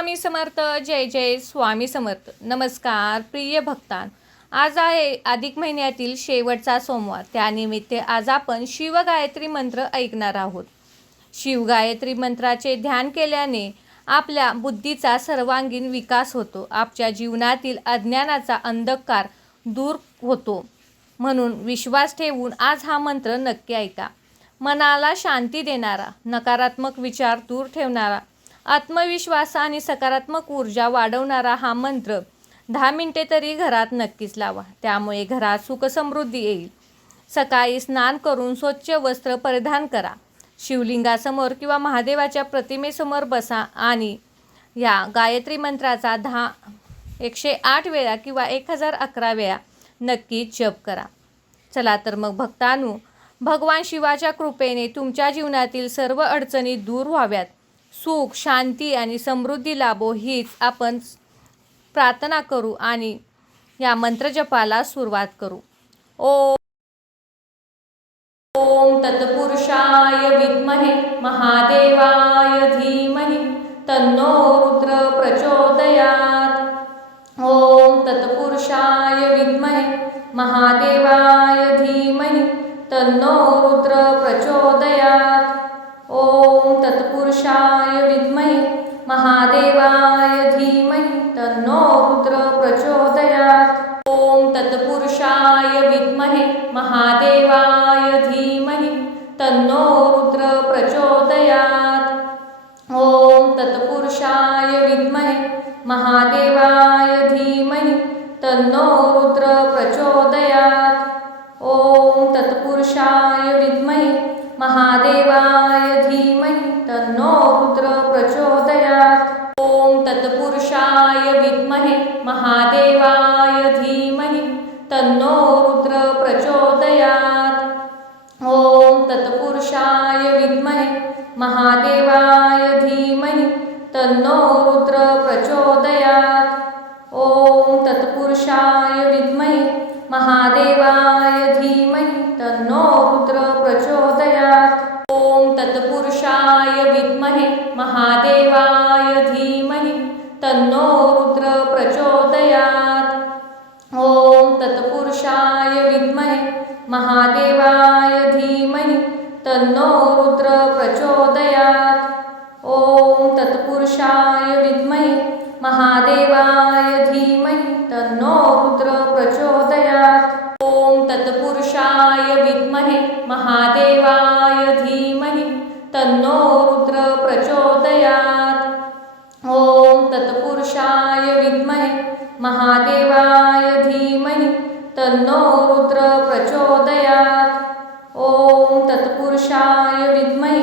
स्वामी समर्थ. जय जय स्वामी समर्थ. नमस्कार प्रिय भक्तान. आज आहे अधिक महिन्यातील शेवटचा सोमवार. त्यानिमित्त आज आपण शिवगायत्री मंत्र ऐकणार आहोत. शिवगायत्री मंत्राचे ध्यान केल्याने आपल्या बुद्धीचा सर्वांगीण विकास होतो. आपल्या जीवनातील अज्ञानाचा अंधकार दूर होतो. म्हणून विश्वास ठेवून आज हा मंत्र नक्की ऐका. मनाला शांती देणारा, नकारात्मक विचार दूर ठेवणारा, आत्मविश्वास आणि सकारात्मक ऊर्जा वाढवणारा हा मंत्र 10 मिनिटे तरी घरात नक्कीच लावा. त्यामुळे घरात सुखसमृद्धी येईल. सकाळी स्नान करून स्वच्छ वस्त्र परिधान करा. शिवलिंगासमोर किंवा महादेवाच्या प्रतिमेसमोर बसा आणि या गायत्री मंत्राचा 108 वेळा किंवा 1011 वेळा नक्कीच जप करा. चला तर मग भक्तांनो, भगवान शिवाच्या कृपेने तुमच्या जीवनातील सर्व अडचणी दूर व्हाव्यात, सुख, शांती आणि समृद्धी लाभो हीच आपण प्रार्थना करू आणि या मंत्रजपाला सुरुवात करू. ओम तत्पुरुषाय विद्महे महादेवाय धीमहि तन्नो रुद्र प्रचोदयात्. ओम तत्पुरुषाय विद्महे महादेवाय धीमहि तन्नो रुद्र प्रचोदयात्. ओम तत्पुरुषाय विद्महे महादेवाय धीमहि तन्नो रुद्र प्रचोदयात्. ओम तत्पुरुषाय विद्महे महादेवाय धीमहि तन्नो रुद्र प्रचोदयात्. ओम तत्पुरुषाय विद्महे महादेवाय धीमहि तन्नो रुद्र प्रचोदयात्. ओम तत्पुरुषाय विद्महे महादेवाय धीमहि तन्नो रुद्र प्रचोदयात्. ओम तत्पुरुषाय विद्महे महादेवाय धीमहि तन्नो रुद्र प्रचोदयात्. ओम तत्पुरुषाय विद्महे महादेवाय धीमहि तन्नो रुद्र प्रचोदयात्. ओम तत्पुरुषाय विद्महे महादेवाय धीमहि तन्नो रुद्र प्रचोदयात्. ओम तत्पुरुषाय विद्महे महादेवाय धीमहि तन्नो रुद्र प्रचोदयात्. ओम तत्पुरुषाय विद्महे महादेवाय धीमहि तन्नो रुद्र प्रचोदयात्. ओम तत्पुरुषाय विद्महे महादेवाय धीमहि तन्नो रुद्र प्रचोदयात्. ओम तत्पुरुषाय विद्महे महादेवाय धीमहि तन्नो रुद्र प्रचोदयात्. ओम तत्पुरुषाय विद्महे महादेवाय धीमहि तन्नो रुद्र प्रचोदयात्. ओम तत्पुरुषाय विद्महे महादेवाय धीमहि तन्नो रुद्र प्रचोदयात्. ओम तत्पुरुषाय विद्महे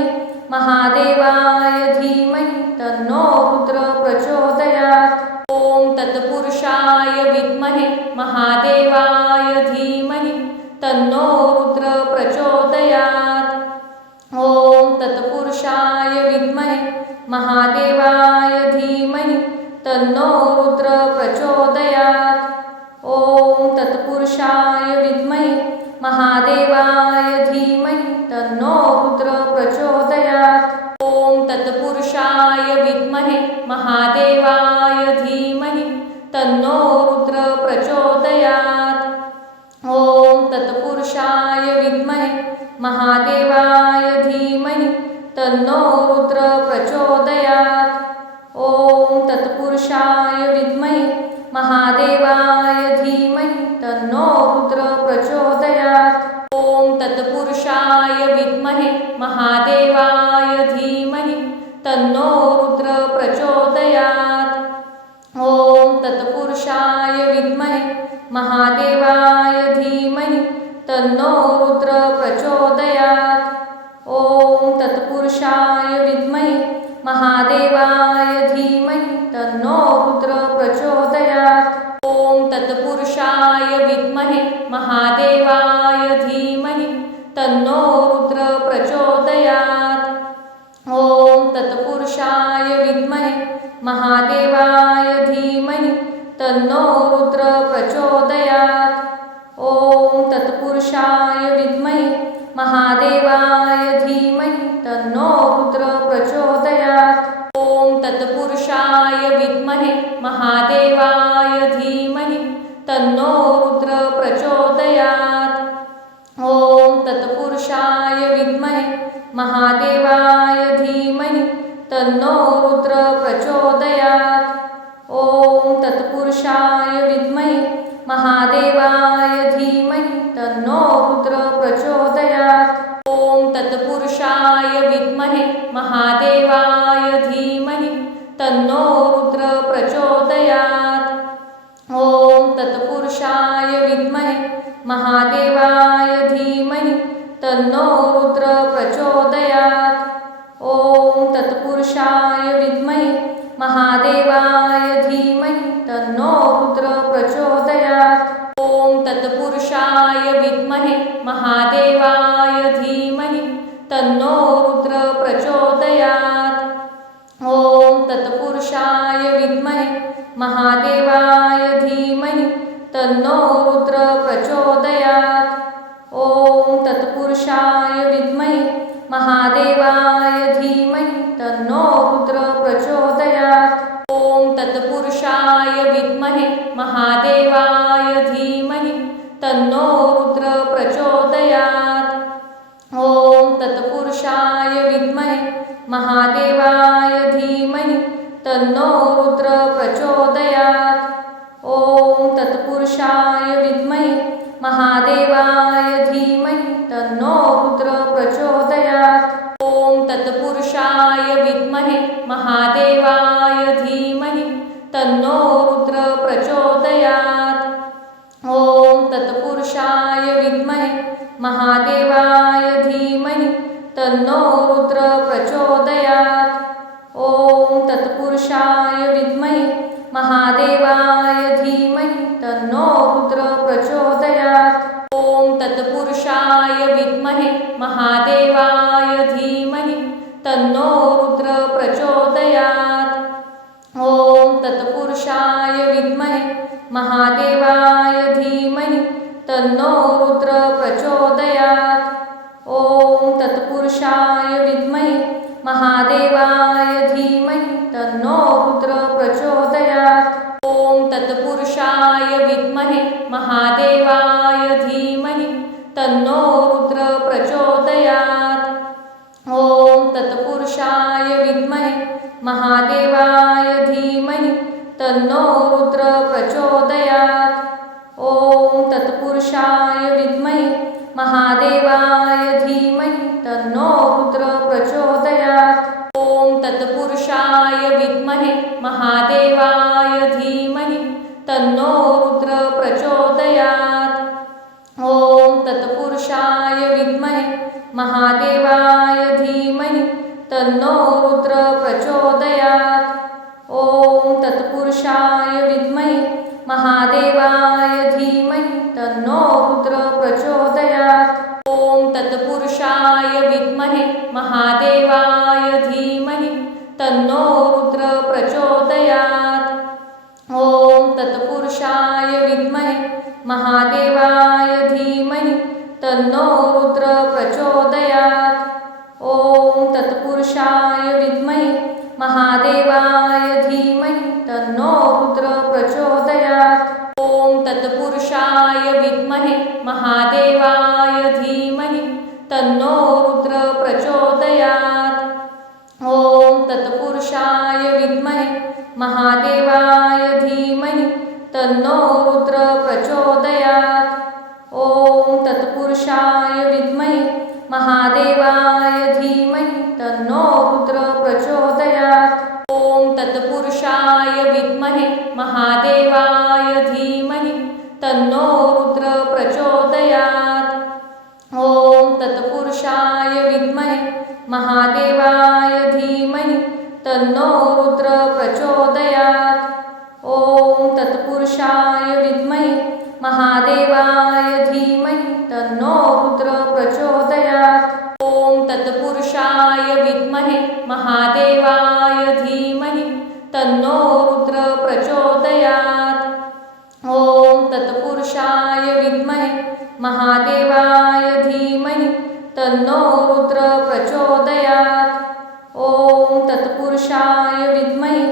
महादेवाय धीमहि तन्नो रुद्र प्रचोदयात्. ओम तत्पुरुषाय विद्महे महादेवाय धीमहि तन्नो रुद्र प्रचोदयात्. ओम तत्पुरुषाय विद्महे महादेवाय धीमहि तन्नो रुद्र प्रचोदयात्. ओम तत्पुरुषाय विद्महे महादेवाय धीमहि तन्नो रुद्र प्रचोदयात्. ओम तत्पुरुषाय विद्महे महादेवाय धीमहि तन्नो रुद्र प्रचोदयात्. ओम तत्पुरुषाय विद्महे महादेवाय धीमहि तन्नो रुद्र प्रचोदयात्. ओम तत्पुरुषाय विद्महे महादेवाय धीमहि तन्नो रुद्र प्रचोदयात्. ओम तत्पुरुषाय विद्महे महादेवाय धीमहि तन्नो रुद्र प्रचोदयात्. ओम तत्पुरुषाय विद्महे महादेवाय धीमहि तन्नो रुद्र प्रचोदयात्. ओम तत्पुरुषाय विद्महे महादेवाय धीमहि तन्नो रुद्र प्रचोदयात्. ओम तत्पुरुषाय विद्महे महादेवाय धीमहि तन्नो रुद्र प्रचोदयात्. ओम तत्पुरुषाय विद्महे महादेवाय धीमहि तन्नो रुद्र प्रचोदयात्. ओम तत्पुरुषाय महादेवाय धीमहि तन्नो रुद्र प्रचोदयात्। ओम तत्पुरुषाय विद्महे महादेवाय धीमहि तन्नो रुद्र प्रचोदयात्। ओम तत्पुरुषाय विद्महे महादेवाय धीमहि तन्नो रुद्र प्रचोदयात्। ओम तत्पुरुषाय विद्महे महादेवाय धीमहि तन्नो रुद्र प्रचोदयात्। ओम तत्पुरुषाय विद्महे महादेवाय धीमहि तन्नो रुद्र प्रचोदयात्। ओम तत्पुरुषाय विद्महे महादेवाय धीमहि तन्नो रुद्र प्रचोदयात्। ओम तत्पुरुषाय विद्महे महादेवाय धीमहि तन्नो रुद्र प्रचोदयात्। ओम तत्पुरुषाय विद्महे महादेवाय धीमहि तन्नो रुद्र प्रचोदयात्। ओम तत्पुरुषाय विद्महे महादेवाय धीमहि तन्नो रुद्र प्रचोदयात्। ओम तत्पुरुषाय विद्महे महादेवाय धीमहि तन्नो रुद्र प्रचोदयात्। ओम तत्पुरुषाय विद्महे महादेवाय धीमहि तन्नो रुद्र प्रचोदयात्। ओम तत्पुरुषाय विद्महे महादेवाय धीमहि तन्नो रुद्र प्रचोदयात्। ओम तत्पुरुषाय विद्महे महादेवाय धीमहि तन्नो रुद्र प्रचोदयात्। ओम तत्पुरुषाय विद्महे महादेवाय धीमहि तन्नो रुद्र प्रचोदयात्। ओम तत्पुरुषाय विद्महे महादेवाय धीमहि तन्नो रुद्र प्रचोदयात्। ओम तत्पुरुषाय विद्महे महादेवाय धीमहि तन्नो रुद्र प्रचोदयात्। ओम तत्पुरुषाय विद्महे महादेवाय धीमहि तन्नो रुद्र प्रचोदयात्। ओम तत्पुरुषाय विद्महे महादेवाय धीमहि तन्नो रुद्र प्रचोदयात्। ओम तत्पुरुषाय विद्महे महादेवाय धीमहि तन्नो रुद्र प्रचोदयात्। ओम तत्पुरुषाय विद्महे महादेवाय धीमहि तन्नो रुद्र प्रचोदयात्। ओम तत्पुरुषाय विद्महे महादेवाय धीमहि तन्नो रुद्र प्रचोदयात्। ओम तत्पुरुषाय विद्महे महादेवाय धीमहि तन्नो रुद्र प्रचोदयात्। ओम तत्पुरुषाय विद्महे महादेवाय धीमहि तन्नो रुद्र प्रचोदयात्। ओम तत्पुरुषाय विद्महे महादेवाय धीमहि तन्नो रुद्र प्रचोदयात्। ओम तत्पुरुषाय विद्महे महादेवाय धीमहि तन्नो रुद्र प्रचोदयात्। ओम तत्पुरुषाय विद्महे महादेवाय धीमहि तन्नो रुद्र प्रचोदयात्। ओम तत्पुरुषाय विद्महे महादेवाय धीमहि तन्नो रुद्र प्रचोदयात्। ओम तत्पुरुषाय विद्महे महादेवाय धीमहि तन्नो रुद्र प्रचोदयात्। ओम तत्पुरुषाय विद्महे महादेवाय धीमहि तन्नो रुद्र प्रचोदयात्। ओम तत्पुरुषाय विद्महे महादेवाय धीमहि तन्नो रुद्र प्रचोदयात्। ओम तत्पुरुषाय विद्महे महादेवाय धीमहि तन्नो रुद्र प्रचोदयात्। ओम तत्पुरुषाय विद्महे महादेवाय धीमहि तन्नो रुद्र प्रचोदयात्। ओम तत्पुरुषाय विद्महे महादेवाय धीमहि तन्नो रुद्र प्रचोदयात्। ओम तत्पुरुषाय विद्महे महादेवाय धीमहि तन्नो रुद्र प्रचोदयात्। ओम तत्पुरुषाय विद्महे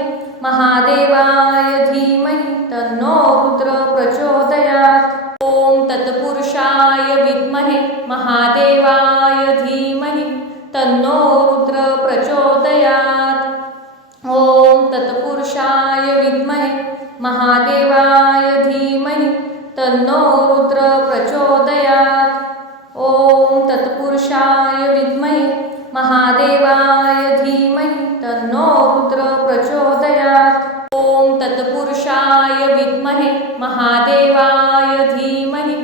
महादेवाय धीमहि तन्नो रुद्र प्रचोदयात्। ओम तत्पुरुषाय विद्महे महादेवाय धीमहि तन्नो महादेवाय धीमहि तन्नो रुद्र प्रचोदयात्। ओम तत्पुरुषाय विद्महे महादेवाय धीमहि तन्नो रुद्र प्रचोदयात्। ओम तत्पुरुषाय विद्महे महादेवाय धीमहि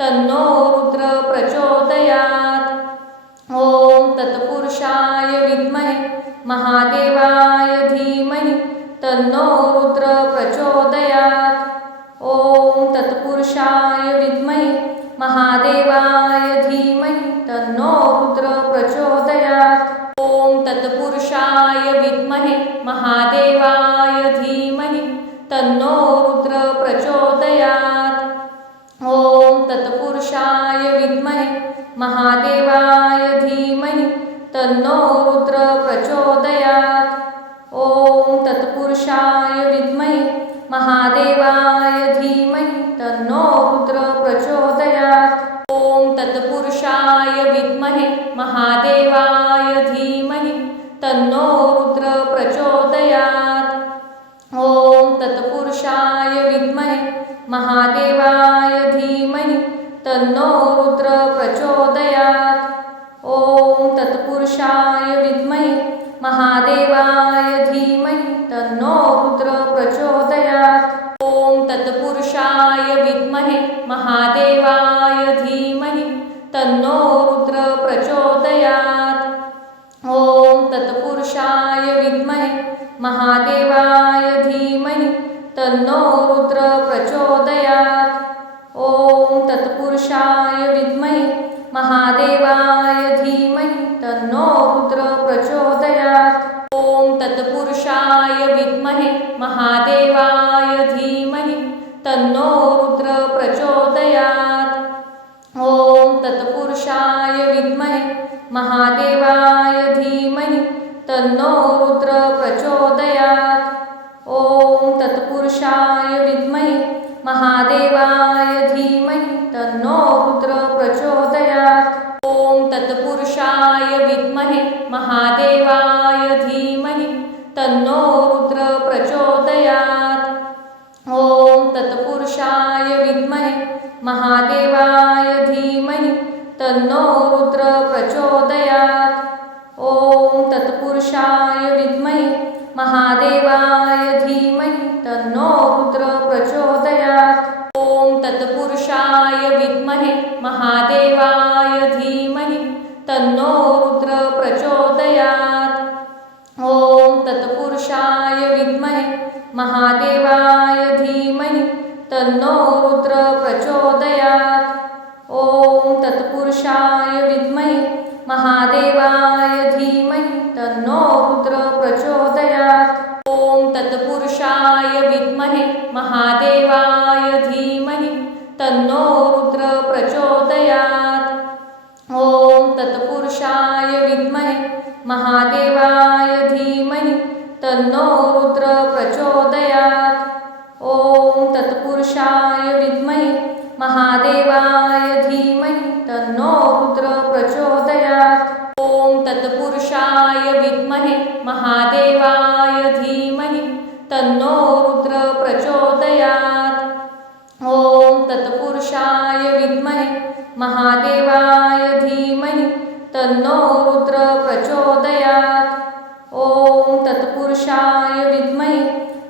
तन्नो रुद्र प्रचोदयात्। ओम तत्पुरुषाय विद्महे महादेवाय धीमहि तन्नो रुद्र प्रचोदयात्। ओम तत्पुरुषाय विद्महे महादेवाय धीमहि तन्नो रुद्र प्रचोदयात्। ओम तत्पुरुषाय विद्महे महादेवाय धीमहि तन्नो रुद्र प्रचोदयात्। ओम तत्पुरुषाय विद्महे महादेवाय धीमहि तन्नो रुद्र प्रचोदयात्। ओम तत्पुरुषाय विद्महे महादेवाय धीमहि तन्नो रुद्र प्रचोदयात्। ओम तत्पुरुषाय विद्महे महादेवाय धीमहि तन्नो रुद्र प्रचोदयात्। ओम तत्पुरुषाय विद्महे महादेवाय धीमहि तन्नो रुद्र प्रचोदयात्। ओम तत्पुरुषाय विद्महे महादेवाय धीमहि तन्नो रुद्र प्रचोदयात्। ओम तत्पुरुषाय विद्महे महादेवाय धीमहि तन्नो रुद्र प्रचोदयात्। ओम तत्पुरुषाय विद्महे महादेवाय धीमहि तन्नो रुद्र प्रचोदयात्। ओम तत्पुरुषाय विद्महे महादेवाय धीमहि तन्नो रुद्र प्रचोदयात्। ओम तत्पुरुषाय विद्महे महादेवाय धीमहि तन्नो रुद्र प्रचोदयात्। ओम तत्पुरुषाय विद्महे महादेवाय धीमहि तन्नो रुद्र प्रचोदयात्। ओम तत्पुरुषाय विद्महे महादेवाय धीमहि तन्नो रुद्र प्रचोदयात्। ओम तत्पुरुषाय विद्महे महादेवाय धीमहि तन्नो रुद्र प्रचोदयात्। ओम तत्पुरुषाय विद्महे महादेवाय धीमहि तन्नो रुद्र प्रचोदयात्। ओम तत्पुरुषाय विद्महे महादेवाय धीमहि तन्नो रुद्र प्रचोदयात्। ओम तत्पुरुषाय विद्महे महादेवाय धीमहि तन्नो रुद्र प्रचोदयात्। ओम तत्पुरुषाय विद्महे महादेवाय धीमहि तन्नो रुद्र प्रचोदयात्। ओम तत्पुरुषाय विद्महे महादेवाय धीमहि तन्नो रुद्र प्रचोदयात्। ओम तत्पुरुषाय विद्महे महादेवाय धीमहि तन्नो रुद्र प्रचोदयात्। ओम तत्पुरुषाय विद्महे महादेवाय धीमहि तन्नो रुद्र प्रचोदयात्। ओम तत्पुरुषाय विद्महे महादेवाय धीमहि तन्नो रुद्र प्रचोदयात्। ओम तत्पुरुषाय विद्महे महादेवाय धीमहि तन्नो रुद्र प्रचोदयात्। ओम तत्पुरुषाय विद्महे महादेवाय धीमहि तन्नो रुद्र प्रचोदयात्। ओम तत्पुरुषाय विद्महे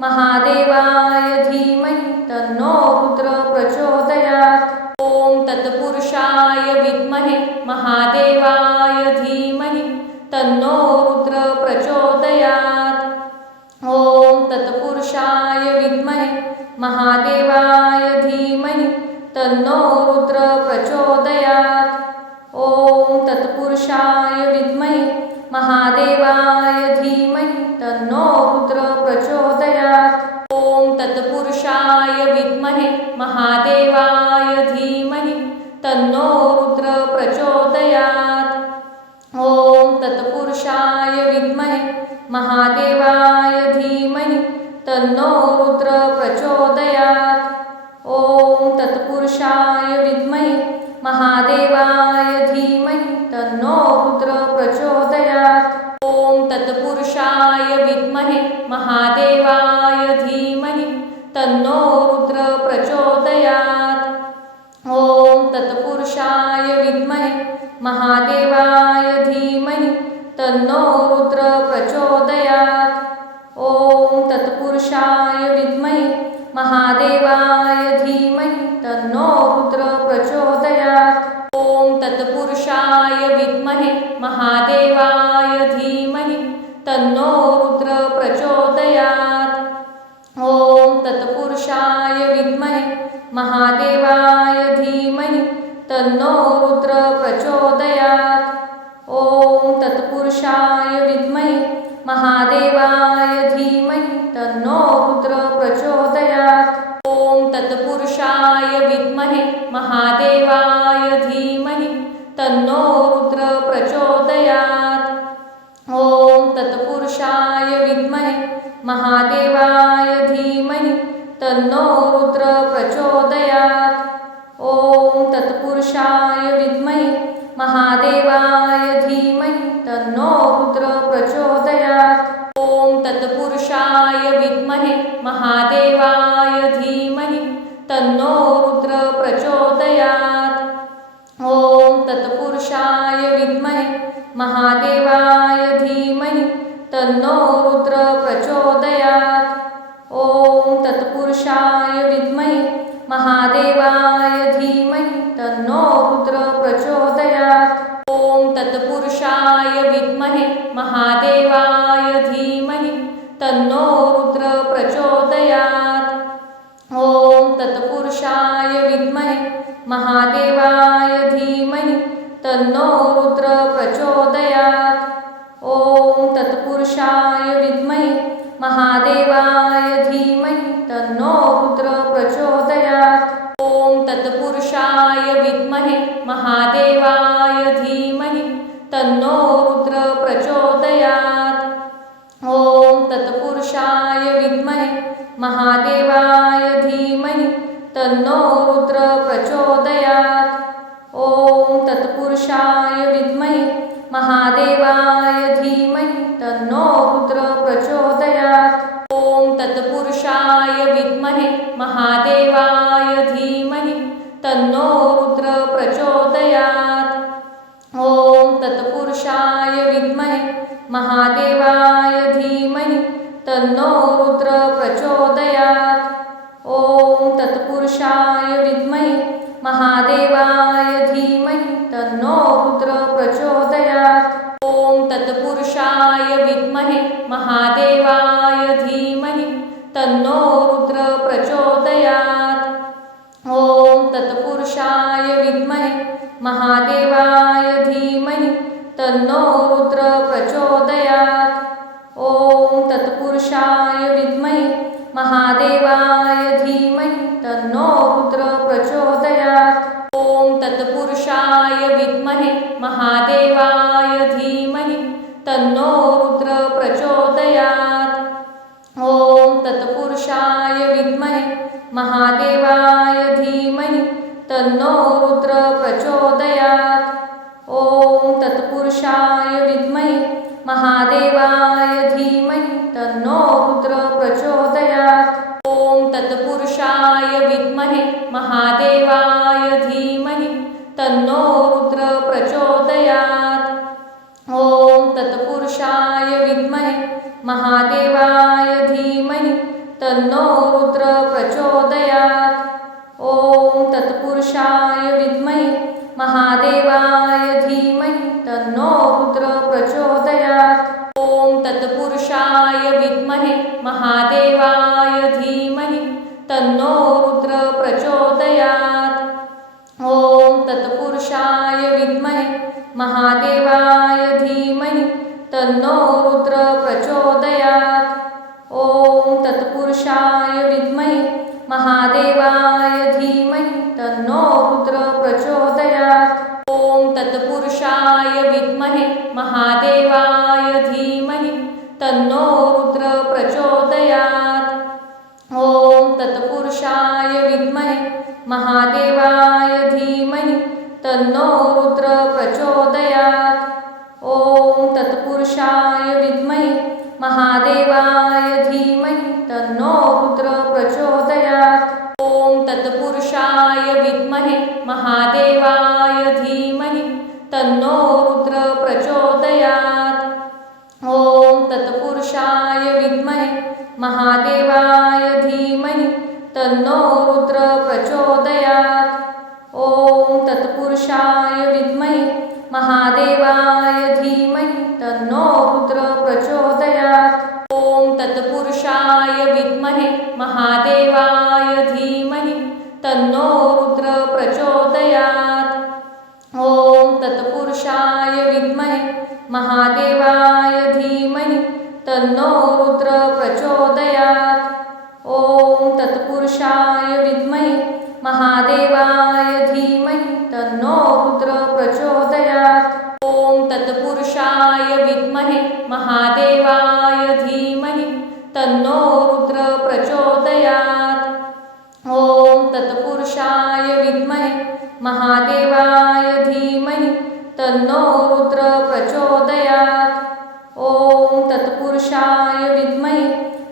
महादेवाय धीमहि तन्नो रुद्र प्रचोदयात्। ओम तत्पुरुषाय विद्महे महादेवाय धीमहि तन्नो रुद्र प्रचोदयात्। ओम तत्पुरुषाय विद्महे महादेवाय धीमहि तन्नो रुद्र प्रचोदयात्। ओम तत्पुरुषाय विद्महे महादेवाय धीमहि तन्नो रुद्र प्रचोदयात्। ओम तत्पुरुषाय विद्महे महादेवाय धीमहि तन्नो रुद्र प्रचोदयात्। ओम तत्पुरुषाय विद्महे महादेवाय धीमहि तन्नो रुद्र प्रचोदयात्। ओम तत्पुरुषाय विद्महे महादेवाय धीमहि तन्नो रुद्र प्रचोदयात्। ओम तत्पुरुषाय विद्महे महादेवाय धीमहि तन्नो तन्नो रुद्र प्रचोदयात्। ओम तत्पुरुषाय विद्महे महादेवाय धीमहि तन्नो रुद्र प्रचोदयात्। ओम तत्पुरुषाय विद्महे महादेवाय धीमहि तन्नो रुद्र प्रचोदयात्। ओम तत्पुरुषाय विद्महे महादेवाय धीमहि तन्नो रुद्र प्रचोदयात्। ओम तत्पुरुषाय विद्महे महादेवाय धीमहि तन्नो रुद्र प्रचोदयात्। ओम तत्पुरुषाय विद्महे महादेवाय धीमहि तन्नो रुद्र प्रचोदयात्। ओम तत्पुरुषाय विद्महे महादेवाय धीमहि तन्नो रुद्र प्रचोदयात्। ओम तत्पुरुषाय विद्महे महादेवाय धीमहि तन्नो रुद्र प्रचोदयात्। ओम तत्पुरुषाय विद्महे महादेवाय धीमहि तन्नो रुद्र प्रचोदयात्। ओम तत्पुरुषाय विद्महे महादेवाय धीमहि तन्नो रुद्र प्रचोदयात्। ओम तत्पुरुषाय विद्महे महादेवाय धीमहि तन्नो रुद्र प्रचोदयात्। ओम तत्पुरुषाय विद्महे महादेवाय धीमहि तन्नो रुद्र प्रचोदयात्। ओम तत्पुरुषाय विद्महे महादेवाय धीमहि तन्नो रुद्र प्रचोदयात्। ओम तत्पुरुषाय विद्महे महादेवाय धीमहि तन्नो रुद्र प्रचोदयात्। ओम तत्पुरुषाय विद्महे महादेवाय धीमहि तन्नो रुद्र प्रचोदयात्। ओम तत्पुरुषाय विद्महे महादेवाय धीमहि तन्नो रुद्र प्रचोदयात्। ओम तत्पुरुषाय विद्महे महादेवाय धीमहि तन्नो रुद्र प्रचोदयात्। ओम तत्पुरुषाय विद्महे महादेवाय धीमहि तन्नो रुद्र प्रचोदयात्। ओम तत्पुरुषाय विद्महे महादेवाय धीमहि तन्नो रुद्र प्रचोदयात्। ओम तत्पुरुषाय विद्महे महादेवाय धीमहि तन्नो रुद्र प्रचोदयात्। ओम तत्पुरुषाय विद्महे महादेवाय धीमहि तन्नो रुद्र प्रचोदयात्। ओम तत्पुरुषाय विद्महे महादेवाय धीमहि तन्नो रुद्र प्रचोदयात्। ओम तत्पुरुषाय विद्महे महादेवाय धीमहि तन्नो रुद्र प्रचोदयात्। ओम तत्पुरुषाय विद्महे महादेवाय धीमहि तन्नो रुद्र प्रचोदयात्। ओम तत्पुरुषाय विद्महे महादेवाय धीमहि तन्नो रुद्र प्रचोदयात्। ओम तत्पुरुषाय विद्महे महादेवाय धीमहि तन्नो रुद्र प्रचोदयात्। ओम तत्पुरुषाय विद्महे महादेवाय धीमहि तन्नो रुद्र प्रचोदयात्। ओम तत्पुरुषाय विद्महे महादेवाय धीमहि तन्नो रुद्र प्रचोदयात्। ओम तत्पुरुषाय विद्महे महादेवाय धीमहि तन्नो रुद्र प्रचोदयात्। ओम तत्पुरुषाय विद्महे महादेवाय धीमहि तन्नो रुद्र प्रचोदयात्। ओम तत्पुरुषाय विद्महे महादेवाय धीमहि तन्नो रुद्र प्रचोदयात्। ओम तत्पुरुषाय विद्महे महादेवाय धीमहि तन्नो रुद्र प्रचोदयात्। ओम तत्पुरुषाय विद्महे महादेवाय धीमहि तन्नो रुद्र प्रचोदयात्। ओम तत्पुरुषाय विद्महे महादेवाय धीमहि तन्नो रुद्र प्रचोदयात्। ओम तत्पुरुषाय विद्महे महादेवाय धीमहि तन्नो रुद्र प्रचोदयात्। ओम तत्पुरुषाय विद्महे महादेवाय धीमहि तन्नो रुद्र प्रचोदयात्। तत्पुरुषाय विद्महे महादेवाय धीमहि तन्नो रुद्र प्रचोदयात्। ओम तत्पुरुषाय विद्महे महादेवाय धीमहि तन्नो रुद्र प्रचोदयात्। ओम तत्पुरुषाय विद्महे महादेवाय धीमहि तन्नो रुद्र प्रचोदयात्। ओम तत्पुरुषाय विद्महे महादेवाय धीमहि तन्नो रुद्र प्रचोदयात्। ओम तत्पुरुषाय विद्महे महादेवाय धीमहि तन्नो रुद्र प्रचोदयात्। ओम तत्पुरुषाय विद्महे महादेवाय धीमहि तन्नो रुद्र प्रचोदयात्। ओम तत्पुरुषाय विद्महे महादेवाय धीमहि तन्नो रुद्र प्रचोदयात्। ओम तत्पुरुषाय विद्महे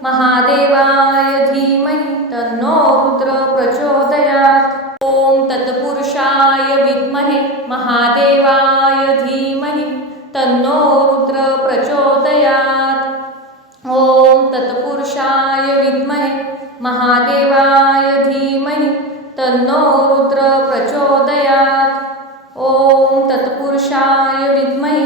महादेवाय धीमहि तन्नो रुद्र प्रचोदयात्। ओम तत्पुरुषाय विद्महे महादेवाय धीमहि तन्नो रुद्र प्रचोदयात्। ओम तत्पुरुषाय विद्महे महादेवाय धीमहि तन्नो रुद्र प्रचोदयात्। ओम तत्पुरुषाय विद्महे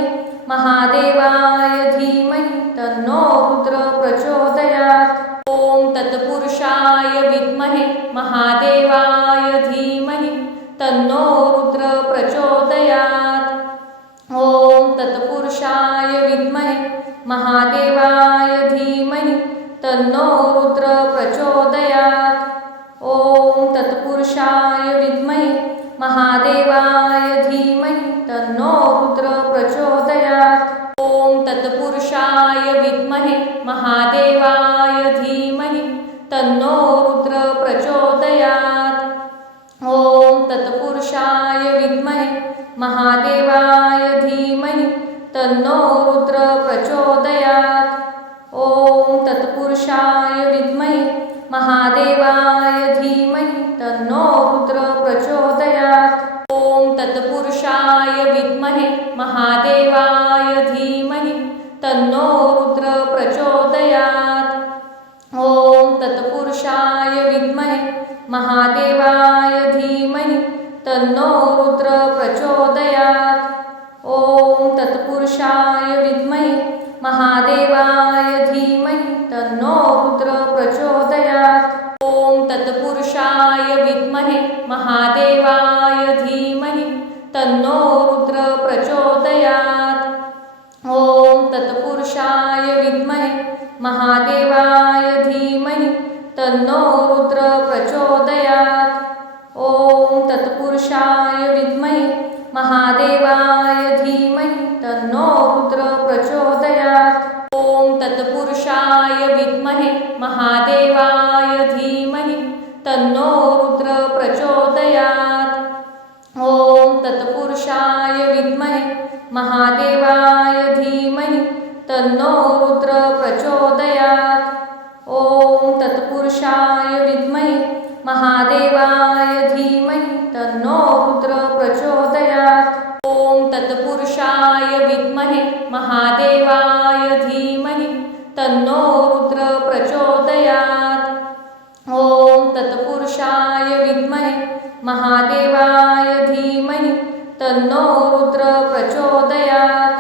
महादेवाय धीमहि तन्नो रुद्र प्रचोदयात्। ओम तत्पुरुषाय विद्महे महादेवाय धीमहि तन्नो रुद्र प्रचोदयात्। ओम तत्पुरुषाय विद्महे महादेवाय धीमहि तन्नो रुद्र प्रचोदयात्। ओम तत्पुरुषाय विद्महे महादेवाय धीमहि तन्नो रुद्र प्रचोदयात्। ओम तत्पुरुषाय विद्महे महादेवाय धीमहि तन्नो रुद्र प्रचोदयात्। ओम तत्पुरुषाय विद्महे महादेवाय धीमहि तन्नो रुद्र प्रचोदयात्। ओम तत्पुरुषाय विद्महे महादेवाय धीमहि तन्नो रुद्र प्रचोदयात्। ओम तत्पुरुषाय विद्महे महादेवाय धीमहि तन्नो रुद्र प्रचोदयात्। ओम तत्पुरुषाय विद्महे महादेवाय धीमहि तन्नो रुद्र प्रचोदयात्। ओम तत्पुरुषाय विद्महे महादेवाय धीमहि तन्नो रुद्र प्रचोदयात्। ओम तत्पुरुषाय विद्महे महादेवाय धीमहि तन्नो रुद्र प्रचोदयात्। ओम तत्पुरुषाय विद्महे महादेवाय धीमहि तन्नो रुद्र प्रचोदयात्। ओम तत्पुरुषाय विद्महे महादेवाय धीमहि तन्नो रुद्र प्रचोदयात्। ओम तत्पुरुषाय विद्महे महादेवाय धीमहि तन्नो रुद्र प्रचोदयात्। ओम तत्पुरुषाय विद्महे महादेवाय धीमहि तन्नो रुद्र प्रचोदयात्। ओम तत्पुरुषाय विद्महे महादेवाय धीमहि तन्नो रुद्र प्रचोदयात्। ओम तत्पुरुषाय विद्महे महादेवाय धीमहि तन्नो रुद्र प्रचोदयात्। ओम तत्पुरुषाय विद्महे महादेवाय धीमहि तन्नो रुद्र प्रचोदयात्।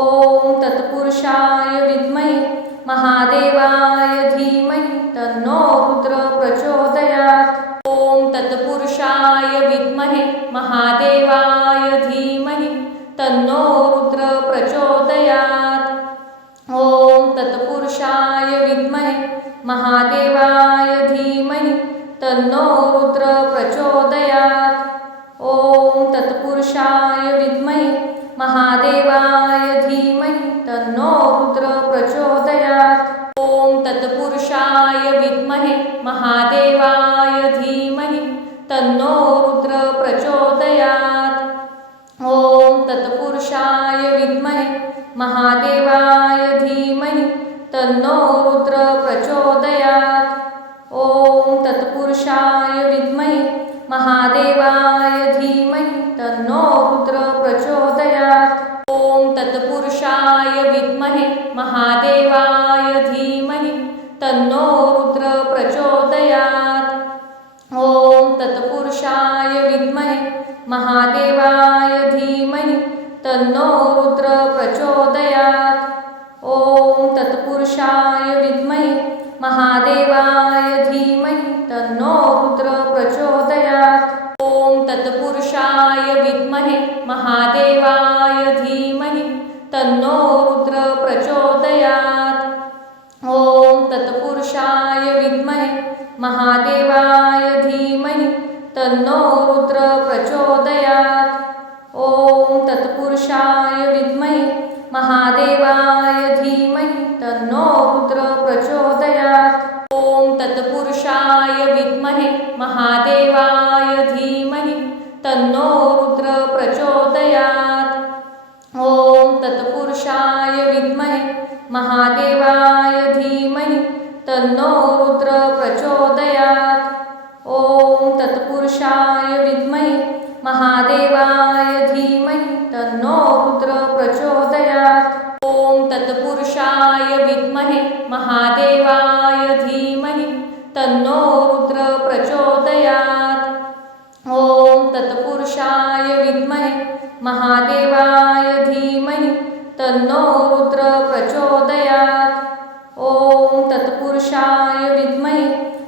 ओम तत्पुरुषाय विद्महे महादेवाय धीमहि तन्नो रुद्र प्रचोदयात्। ओम तत्पुरुषाय विद्महे महादेवाय धीमहि तन्नो रुद्र प्रचोदयात्। ओम तत्पुरुषाय विद्महे महादेवाय धीमहि तन्नो रुद्र प्रचोदयात्। ओम तत्पुरुषाय विद्महे महादेवाय धीमहि तन्नो रुद्र प्रचोदयात्। ओम तत्पुरुषाय विद्महे महादेवाय धीमहि तन्नो रुद्र प्रचोदयात्। ओम तत्पुरुषाय विद्महे महादेवाय धीमहि तन्नो रुद्र प्रचोदयात्। ओम तत्पुरुषाय विद्महे महादेवाय धीमहि तन्नो रुद्र प्रचोदयात्। ओम तत्पुरुषाय विद्महे महादेवाय धीमहि तन्नो रुद्र प्रचोदयात्। ओम तत्पुरुषाय विद्महे महादेवाय धीमहि तन्नो रुद्र प्रचोदयात्। ओम तत्पुरुषाय विद्महे महादेवाय धीमहि तन्नो रुद्र प्रचोदयात्। ओम तत्पुरुषाय विद्महे महादेवाय धीमहि तन्नो रुद्र प्रचोदयात्। ओम तत्पुरुषाय विद्महे महादेवाय धीमहि तन्नो रुद्र प्रचोदयात्। ओम तत्पुरुषाय विद्महे महादेवाय धीमहि तन्नो रुद्र प्रचोदयात्। ओम तत्पुरुषाय विद्महे महादेवाय धीमहि तन्नो रुद्र प्रचोदयात्। ओम तत्पुरुषाय विद्महे महादेवाय धीमहि तन्नो रुद्र प्रचोदयात्। ओम तत्पुरुषाय विद्महे महादेवाय धीमहि तन्नो रुद्र प्रचोदयात्। ओम तत्पुरुषाय विद्महे महादेवाय धीमहि तन्नो रुद्र प्रचोदयात्। ओम तत्पुरुषाय विद्महे महादेवाय धीमहि तन्नो रुद्र प्रचोदयात्। ओम तत्पुरुषाय विद्महे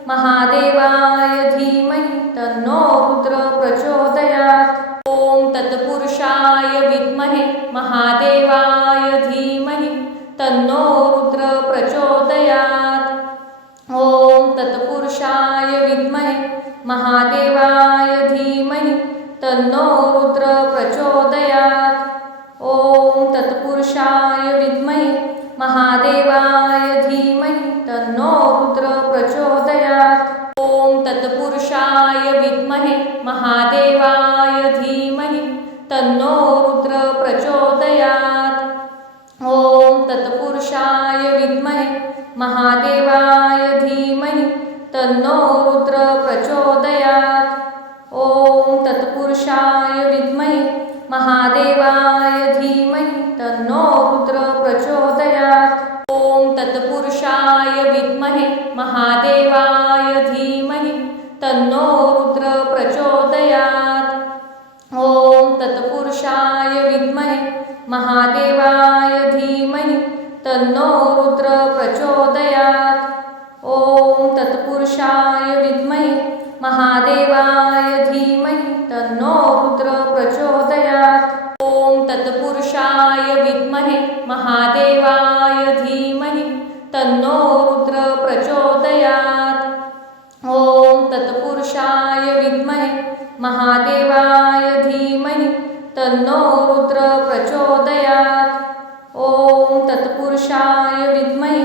महादेवाय धीमहि तन्नो रुद्र प्रचोदयात्। ओम तत्पुरुषाय विद्महे महादेवाय धीमहि तन्नो रुद्र प्रचोदयात्। ओम तत्पुरुषाय विद्महे महादेवाय धीमहि तन्नो रुद्र प्रचोदयात्। ओम तत्पुरुषाय विद्महे महादेवाय धीमहि तन्नो रुद्र प्रचोदयात्। ओम तत्पुरुषाय विद्महे महादेवाय धीमहि तन्नो रुद्र प्रचोदयात्। ओम तत्पुरुषाय विद्महे महादेवाय धीमहि तन्नो रुद्र प्रचोदयात्। ओम तत्पुरुषाय विद्महे महादेवाय धीमहि तन्नो रुद्र प्रचोदयात्। ओम तत्पुरुषाय विद्महे महादेवाय धीमहि तन्नो रुद्र प्रचोदयात्। ओम तत्पुरुषाय विद्महे महादेवाय धीमहि तन्नो रुद्र प्रचोदयात्। ओम तत्पुरुषाय विद्महे महादेवाय धीमहि तन्नो रुद्र प्रचोदयात्। ओम तत्पुरुषाय विद्महे महादेवाय धीमहि तन्नो रुद्र प्रचोदयात्। ओम तत्पुरुषाय विद्महे महादेवाय धीमहि तन्नो रुद्र प्रचोदयात्। ओम तत्पुरुषाय विद्महे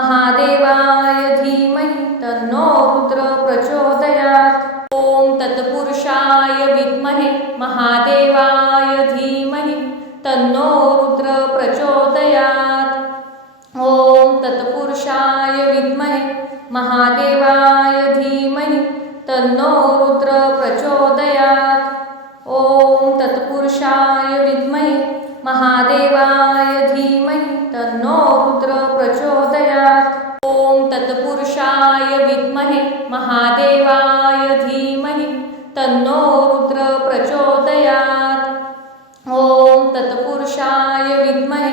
महादेवाय धीमहि तन्नो रुद्र प्रचोदयात्। ओम तत्पुरुषाय विद्महे महादेवाय धीमहि तन्नो रुद्र प्रचोदयात्। ओम तत्पुरुषाय विद्महे महादेवाय धीमहि तन्नो रुद्र प्रचोदयात्। ओम तत्पुरुषाय विद्महे महादेवाय धीमहि तन्नो रुद्र प्रचोदयात्। ओम तत्पुरुषाय विद्महे महादेवाय धीमहि तन्नो रुद्र प्रचोदयात्। ओम तत्पुरुषाय विद्महे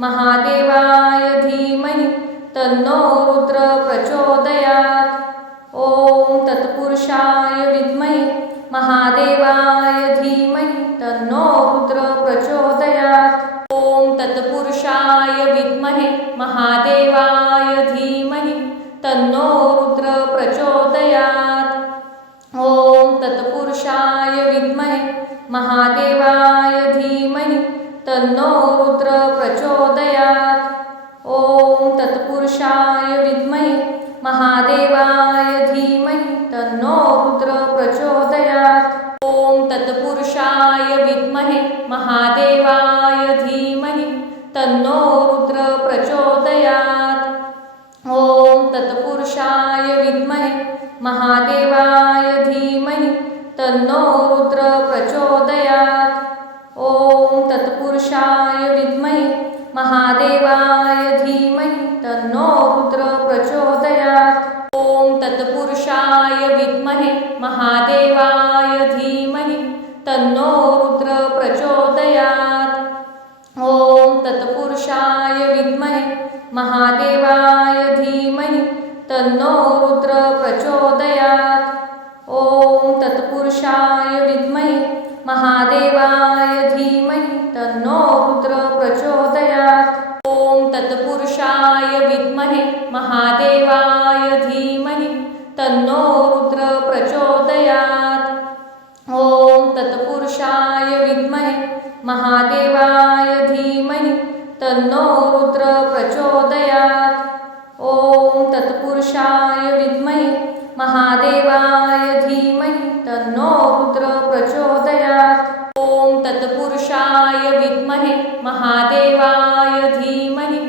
महादेवाय धीमहि तन्नो रुद्र प्रचोदयात्। ओम तत्पुरुषाय विद्महे महादेवाय धीमहि तन्नो रुद्र प्रचोदयात्। ओम तत्पुरुषाय विद्महे महादेवाय धीमहि तन्नो रुद्र प्रचोदयात्। ओम तत्पुरुषाय विद्महे महादेवाय धीमहि तन्नो रुद्र प्रचोदयात्। ओम तत्पुरुषाय विद्महे महादेवाय धीमहि तन्नो रुद्र प्रचोदयात्। ओम तत्पुरुषाय विद्महे महादेवाय धीमहि तन्नो रुद्र प्रचोदयात्। ओम तत्पुरुषाय विद्महे महादेवाय धीमहि तन्नो रुद्र प्रचोदयात्। ओम तत्पुरुषाय विद्महे महादेवाय धीमहि तन्नो रुद्र प्रचोदयात्। ओम तत्पुरुषाय विद्महे महादेवाय धीमहि तन्नो रुद्र प्रचोदयात्। ओम तत्पुरुषाय विद्महे महादेवाय धीमहि तन्नो रुद्र प्रचोदयात्। ओम तत्पुरुषाय विद्महे महादेवाय धीमहि तन्नो रुद्र प्रचोदयात्। ओम तत्पुरुषाय विद्महे महादेवाय धीमहि तन्नो रुद्र प्रचोदयात्। ओम तत्पुरुषाय विद्महे महादेवाय धीमहि तन्नो रुद्र प्रचोदयात्। ओम तत्पुरुषाय विद्महे महादेवाय धीमहि तन्नो रुद्र प्रचोदयात्। ओम तत्पुरुषाय विद्महे महादेवाय धीमहि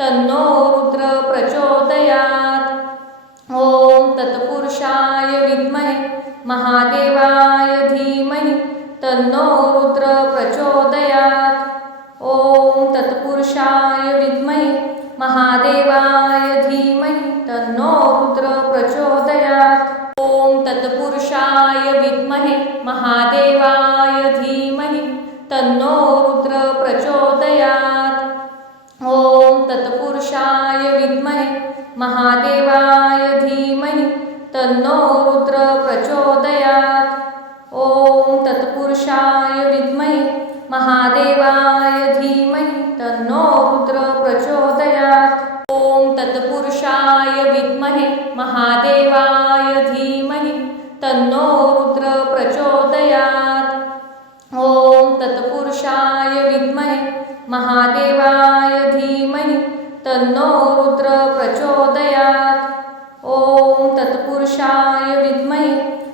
तन्नो रुद्र प्रचोदयात्। ओम तत्पुरुषाय विद्महे महादेवाय धीमहि तन्नो रुद्र प्रचोदयात्। ओम तत्पुरुषाय विद्महे महादेवाय धीमहि तन्नो रुद्र प्रचोदयात्। ओम तत्पुरुषाय विद्महे महादेवाय धीमहि तन्नो रुद्र प्रचोदयात्। ओम तत्पुरुषाय विद्महे महादेवाय धीमहि तन्नो रुद्र प्रचोदयात्। ओम तत्पुरुषाय विद्महे महादेवाय धीमहि तन्नो रुद्र प्रचोदयात्। ओम तत्पुरुषाय विद्महे महादेवाय धीमहि तन्नो रुद्र प्रचोदयात्। ओम तत्पुरुषाय विद्महे महादेवाय धीमहि तन्नो रुद्र प्रचोदयात्। ओम तत्पुरुषाय विद्महे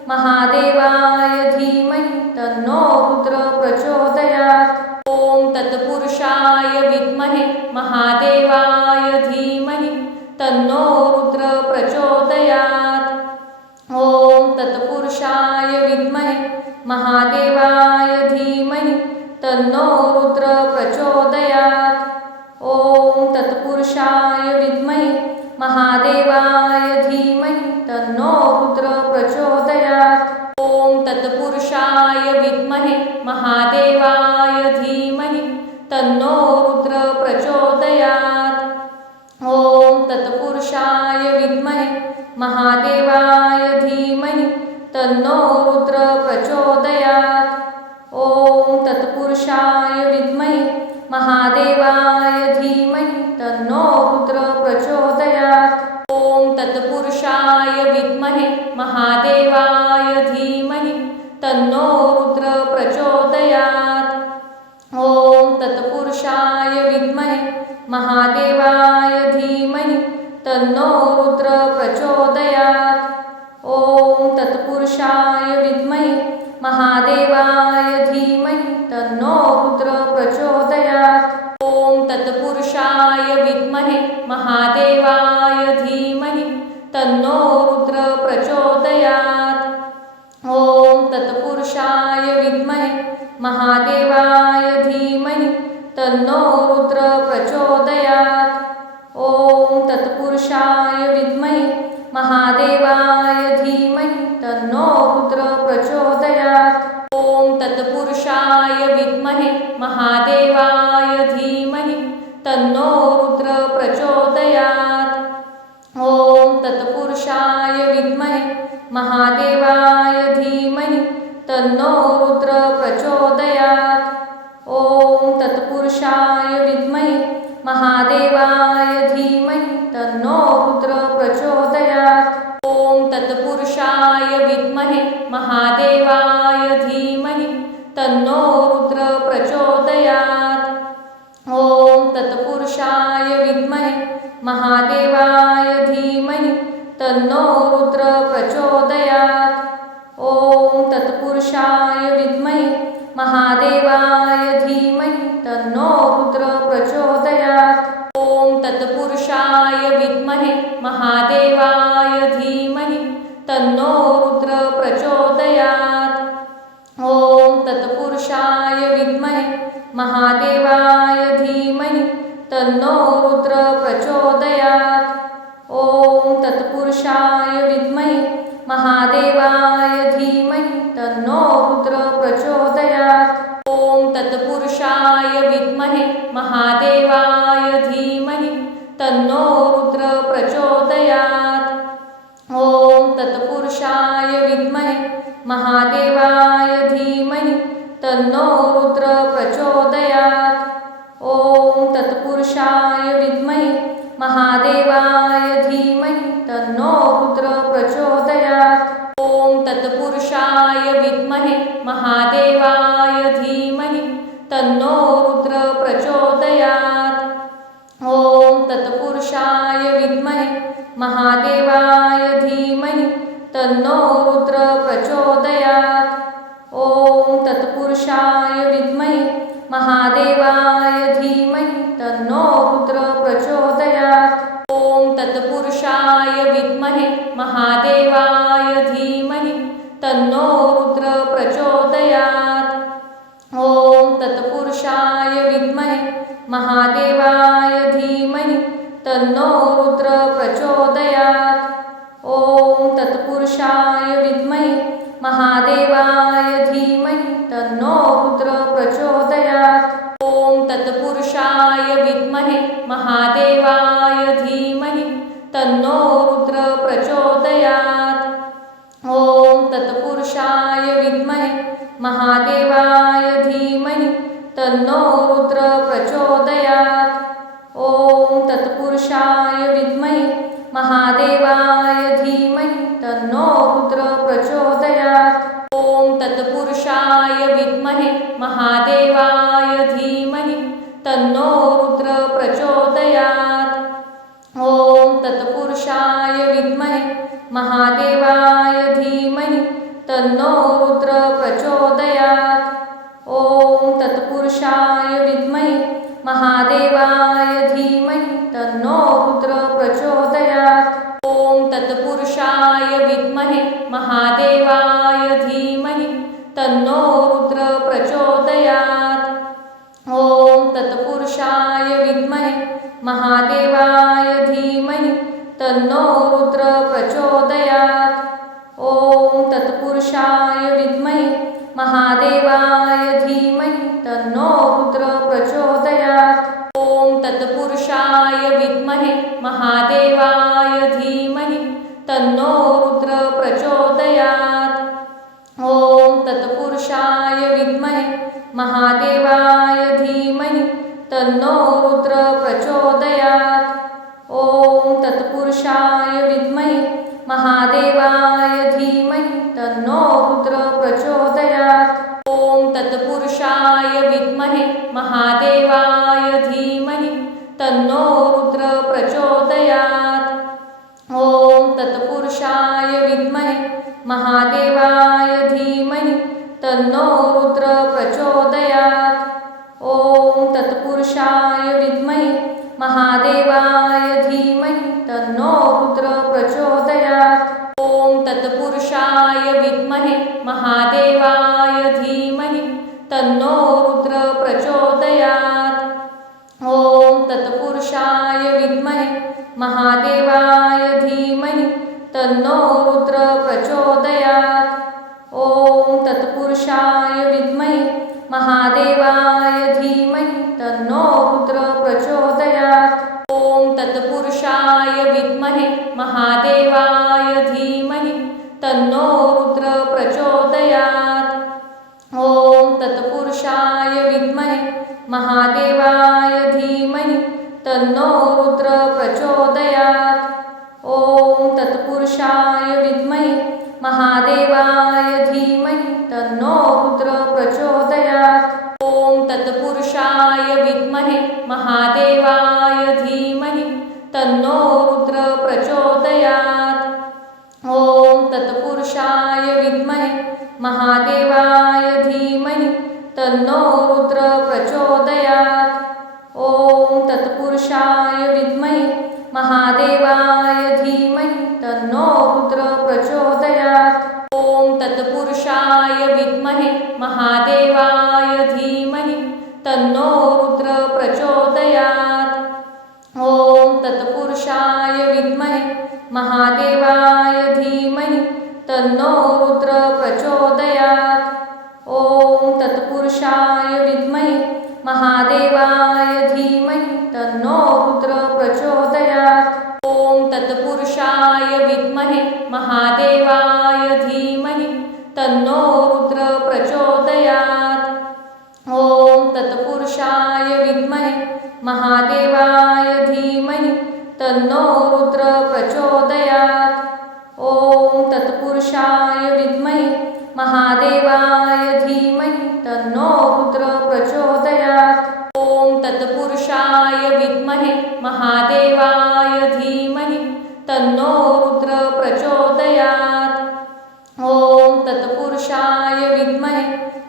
महादेवाय धीमहि तन्नो रुद्र प्रचोदयात्। ओम तत्पुरुषाय विद्महे महादेवाय धीमहि तन्नो रुद्र प्रचोदयात्। ओम तत्पुरुषाय विद्महे महादेवाय धीमहि तन्नो रुद्र प्रचोदयात्। ओम तत्पुरुषाय विद्महे महादेवाय धीमहि तन्नो रुद्र प्रचोदयात्। ओम तत्पुरुषाय विद्महे महादेवाय धीमहि तन्नो रुद्र प्रचोदयात्। ओम तत्पुरुषाय विद्महे महादेवाय धीमहि तन्नो रुद्र प्रचोदयात्। ओम तत्पुरुषाय विद्महे महादेवाय धीमहि तन्नो रुद्र प्रचोदयात्। ओम तत्पुरुषाय विद्महे महादेवाय धीमहि तन्नो रुद्र प्रचोदयात्। ओम तत्पुरुषाय विद्महे महादेवाय धीमहि तन्नो रुद्र प्रचोदयात्। ओम तत्पुरुषाय विद्महे महादेवाय धीमहि तन्नो रुद्र प्रचोदयात्। ओम तत्पुरुषाय विद्महे महादेवाय धीमहि तन्नो रुद्र प्रचोदयात्। ओम तत्पुरुषाय विद्महे महादेवाय धीमहि तन्नो रुद्र प्रचोदयात्। ओम तत्पुरुषाय विद्महे महादेवाय धीमहि तन्नो रुद्र प्रचोदयात्। ओम तत्पुरुषाय विद्महे महादेवाय धीमहि तन्नो रुद्र प्रचोदयात्। ओम तत्पुरुषाय विद्महे महादेवाय धीमहि तन्नो रुद्र प्रचोदयात्। ओम तत्पुरुषाय विद्महे महादेवाय धीमहि तन्नो रुद्र प्रचोदयात्। ओम तत्पुरुषाय विद्महे महादेवाय धीमहि तन्नो रुद्र प्रचोदयात्। ओम तत्पुरुषाय विद्महे महादेवाय धीमहि तन्नो रुद्र प्रचोदयात्। ओम तत्पुरुषाय विद्महे महादेवाय धीमहि तन्नो रुद्र प्रचोदयात्। ओम तत्पुरुषाय विद्महे महादेवाय धीमहि तन्नो रुद्र प्रचोदयात्। ओम तत्पुरुषाय विद्महे महादेवाय धीमहि तन्नो रुद्र प्रचोदयात्। तन्नो रुद्र प्रचोदयात्। ॐ तत्पुरुषाय विद्महे महादेवाय धीमहि तन्नो रुद्र प्रचोदयात्। ॐ तत्पुरुषाय विद्महे महादेवाय धीमहि तन्नो रुद्र प्रचोदयात्। ॐ तत्पुरुषाय विद्महे महादेवाय धीमहि तन्नो रुद्र प्रचोदयात्। ॐ तत्पुरुषाय विद्महे महादेवाय धीमहि तन्नो रुद्र प्रचोदयात्। ॐ तत्पुरुषाय विद्महे महादेवाय धीमहि तन्नो रुद्र प्रचोदयात्। ॐ तत्पुरुषाय विद्महे महादेवाय धीमहि तन्नो रुद्र प्रचोदयात्। ॐ तत्पुरुषाय विद्महे महादेवाय धीमहि तन्नो रुद्र प्रचोदयात्। ॐ तत्पुरुषाय विद्महे महादेवाय धीमहि तन्नो रुद्र प्रचोदयात्। ॐ तत्पुरुषाय विद्महे महादेवाय धीमहि तन्नो रुद्र प्रचोदयात्। ॐ तत्पुरुषाय विद्महे महादेवाय धीमहि तन्नो रुद्र प्रचोदयात्। ॐ तत्पुरुषाय विद्महे महादेवाय धीमहि तन्नो रुद्र प्रचोदयात्। ॐ तत्पुरुषाय विद्महे महादेवाय धीमहि तन्नो रुद्र प्रचोदयात्। ॐ तत्पुरुषाय विद्महे महादेवाय धीमहि तन्नो रुद्र प्रचोदयात्। ॐ तत्पुरुषाय विद्महे महादेवाय धीमहि तन्नो रुद्र प्रचोदयात्। ॐ तत्पुरुषाय विद्महे महादेवाय धीमहि तन्नो रुद्र प्रचोदयात्। ॐ तत्पुरुषाय विद्महे महादेवाय धीमहि तन्नो रुद्र प्रचोदयात्। ॐ तत्पुरुषाय विद्महे महादेवाय धीमहि तन्नो रुद्र प्रचोदयात्। ॐ तत्पुरुषाय विद्महे महादेवाय धीमहि तन्नो रुद्र प्रचोदयात्। ॐ तत्पुरुषाय विद्महे महादेवाय धीमहि तन्नो रुद्र प्रचोदयात्। ॐ तत्पुरुषाय विद्महे महादेवाय धीमहि तन्नो रुद्र प्रचोदयात्। ॐ तत्पुरुषाय विद्महे महादेवाय धीमहि तन्नो रुद्र प्रचोदयात्। ॐ तत्पुरुषाय विद्महे महादेवाय धीमहि तन्नो रुद्र प्रचोदयात्। ॐ तत्पुरुषाय विद्महे महादेवाय धीमहि तन्नो रुद्र प्रचोदयात्। ॐ तत्पुरुषाय विद्महे महादेवाय धीमहि तन्नो रुद्र प्रचोदयात्। ॐ तत्पुरुषाय विद्महे महादेवाय धीमहि तन्नो रुद्र प्रचोदयात्। ॐ तत्पुरुषाय विद्महे महादेवाय धीमहि तन्नो रुद्र प्रचोदयात्। ॐ तत्पुरुषाय विद्महे महादेवाय धीमहि तन्नो रुद्र प्रचोदयात्। ॐ तत्पुरुषाय विद्महे महादेवाय धीमहि तन्नो रुद्र प्रचोदयात्। ॐ तत्पुरुषाय विद्महे महादेवाय धीमहि तन्नो रुद्र प्रचोदयात्। ॐ तत्पुरुषाय विद्महे महादेवाय धीमहि तन्नो रुद्र प्रचोदयात्। ॐ तत्पुरुषाय विद्महे महादेवाय धीमहि तन्नो रुद्र प्रचोदयात्। ॐ तत्पुरुषाय विद्महे महादेवाय धीमहि तन्नो रुद्र प्रचोदयात्। ॐ तत्पुरुषाय विद्महे महादेवाय धीमहि तन्नो रुद्र प्रचोदयात्। ॐ तत्पुरुषाय विद्महे महादेवाय धीमहि तन्नो रुद्र प्रचोदयात्। ॐ तत्पुरुषाय विद्महे महादेवाय धीमहि तन्नो रुद्र प्रचोदयात्। तन्नो रुद्र प्रचोदयात्। ॐ तत्पुरुषाय विद्महे महादेवाय धीमहि तन्नो रुद्र प्रचोदयात्। ॐ तत्पुरुषाय विद्महे महादेवाय धीमहि तन्नो रुद्र प्रचोदयात्। ॐ तत्पुरुषाय विद्महे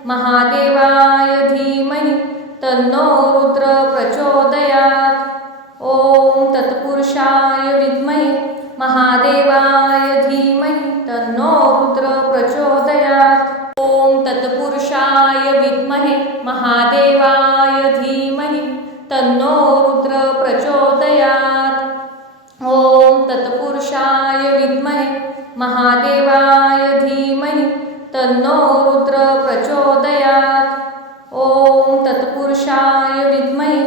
महादेवाय धीमहि तन्नो रुद्र प्रचोदयात्। ॐ तत्पुरुषाय विद्महे महादेवाय धीमहि तन्नो रुद्र प्रचोदयात्। ॐ तत्पुरुषाय विद्महे महादेवाय धीमहि तन्नो रुद्र प्रचोदयात्। ॐ तत्पुरुषाय विद्महे महादेवाय धीमहि तन्नो रुद्र प्रचोदयात्। ॐ तत्पुरुषाय विद्महे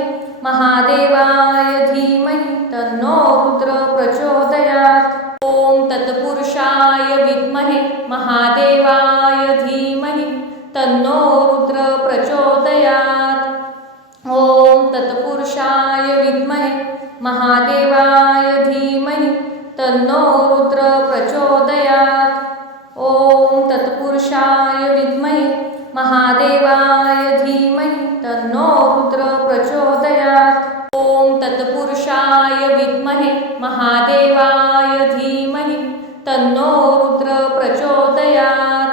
महादेवाय धीमहि तन्नो रुद्र प्रचोदयात्। ॐ तत्पुरुषाय विद्महे महादेवाय धीमहि तन्नो रुद्र प्रचोदयात्। ॐ तत्पुरुषाय विद्महे महादेवाय धीमहि तन्नो रुद्र प्रचोदयात्। ॐ तत्पुरुषाय विद्महे महादेवाय धीमहि तन्नो रुद्र प्रचोदयात्। ॐ तत्पुरुषाय विद्महे महादेवाय धीमहि तन्नो रुद्र प्रचोदयात्।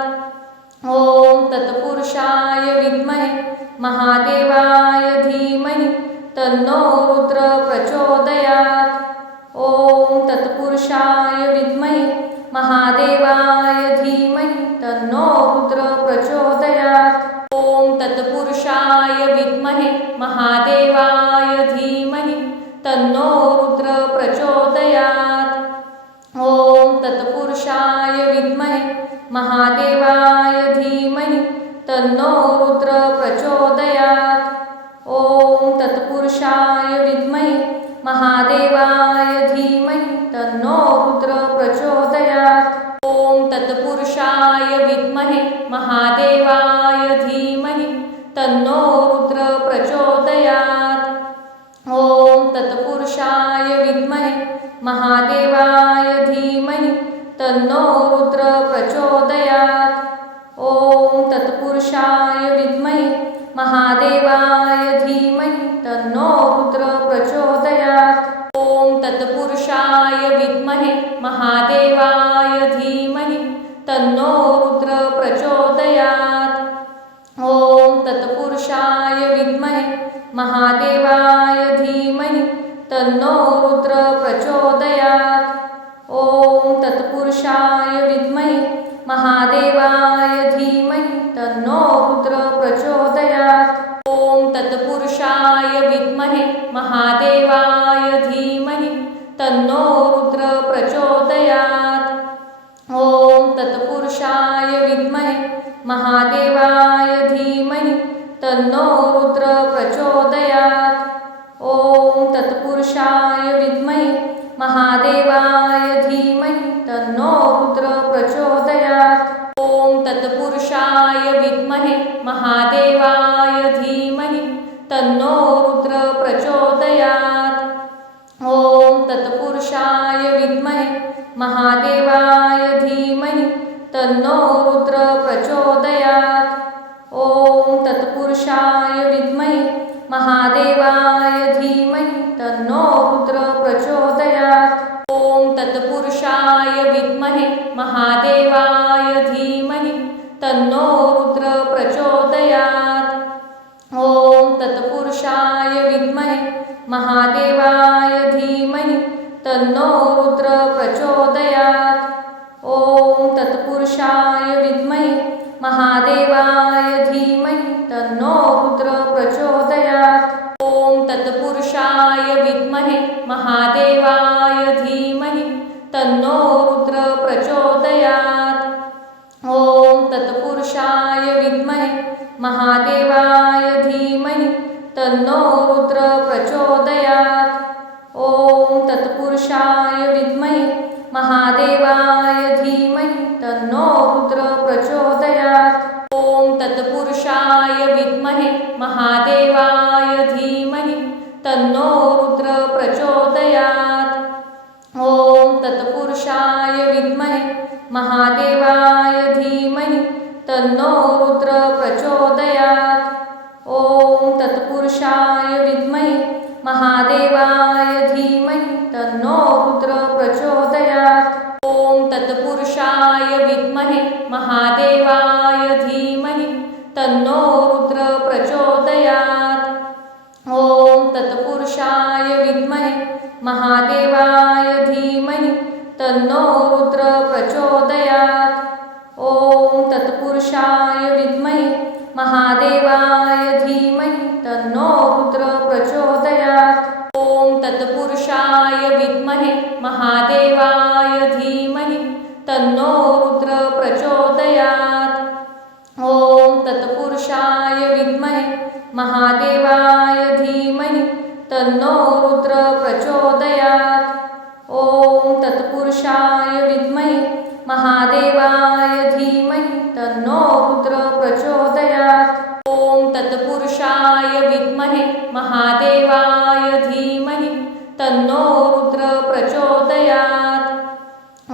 ॐ तत्पुरुषाय विद्महे महादेवाय धीमहि तन्नो रुद्र प्रचोदयात्। ॐ तत्पुरुषाय विद्महे महादेवाय धीमहि तन्नो रुद्र प्रचोदयात्। ॐ तत्पुरुषाय विद्महे महादेवाय धीमहि तन्नो रुद्र प्रचोदयात्। ॐ तत्पुरुषाय विद्महे महादेवाय धीमहि तन्नो रुद्र प्रचोदयात्। ॐ तत्पुरुषाय विद्महे महादेवाय धीमहि तन्नो रुद्र प्रचोदयात्। ॐ तत्पुरुषाय विद्महे महादेवाय धीमहि तन्नो रुद्र प्रचोदयात्। ॐ तत्पुरुषाय विद्महे महादेवाय धीमहि तन्नो रुद्र प्रचोदयात्। ॐ तत्पुरुषाय विद्महे महादेवाय धीमहि तन्नो रुद्र प्रचोदयात्। ॐ तत्पुरुषाय विद्महे महादेवाय धीमहि तन्नो रुद्र प्रचोदयात्। ॐ तत्पुरुषाय विद्महे महादेवाय धीमहि तन्नो रुद्र प्रचोदयात्। ॐ तत्पुरुषाय विद्महे महादेवाय धीमहि तन्नो रुद्र प्रचोदयात्। ॐ तत्पुरुषाय विद्महे महादेवाय धीमहि तन्नो रुद्र प्रचोदयात्। ॐ तत्पुरुषाय विद्महे महादेवाय धीमहि तन्नो रुद्र प्रचोदयात्। ॐ तत्पुरुषाय विद्महे महादेवाय धीमहि तन्नो रुद्र प्रचोदयात्। ॐ तत्पुरुषाय विद्महे महादेवाय धीमहि तन्नो रुद्र प्रचोदयात्। ॐ तत्पुरुषाय विद्महे महादेवाय धीमहि तन्नो रुद्र प्रचोदयात्। ॐ तत्पुरुषाय विद्महे महादेवाय धीमहि तन्नो रुद्र प्रचोदयात्। ॐ तत्पुरुषाय विद्महे महादेवाय धीमहि तन्नो रुद्र प्रचोदयात्। ॐ तत्पुरुषाय विद्महे महादेवाय धीमहि तन्नो रुद्र प्रचोदयात्। ॐ तत्पुरुषाय विद्महे महादेवाय धीमहि तन्नो रुद्र प्रचोदयात्। ॐ तत्पुरुषाय विद्महे महादेवाय धीमहि तन्नो रुद्र प्रचोदयात्। ॐ तत्पुरुषाय विद्महे महादेवाय धीमहि तन्नो रुद्र प्रचोदयात्। ॐ तत्पुरुषाय विद्महे महादेवाय धीमहि तन्नो रुद्र प्रचोदयात्। ॐ तत्पुरुषाय विद्महे महादेवाय धीमहि तन्नो रुद्र प्रचोदयात्। विद्महे महादेवाय धीमहि तन्नो रुद्र प्रचोदयात्। ओम तत्पुरुषाय विद्महे महादेवाय धीमहि तन्नो रुद्र प्रचोदयात्। ओम तत्पुरुषाय विद्महे महादेवाय धीमहि तन्नो रुद्र प्रचोदयात्। ओम तत्पुरुषाय विद्महे महादेवाय धीमहि तन्नो रुद्र प्रचोदयात्। ओम तत्पुरुषाय विद्महे महादेवाय धीमहि तन्नो रुद्र प्रचोदयात्। ओम तत्पुरुषाय विद्महे महादेवाय धीमहि तन्नो रुद्र प्रचोदयात्। ओम तत्पुरुषाय विद्महे महादेवाय धीमहि तन्नो रुद्र प्रचोदयात्। ओम तत्पुरुषाय विद्महे महादेवाय धीमहि तन्नो रुद्र प्रचोदयात्। ओम तत्पुरुषाय विद्महे महादेवाय धीमहि तन्नो रुद्र प्रचोदयात्।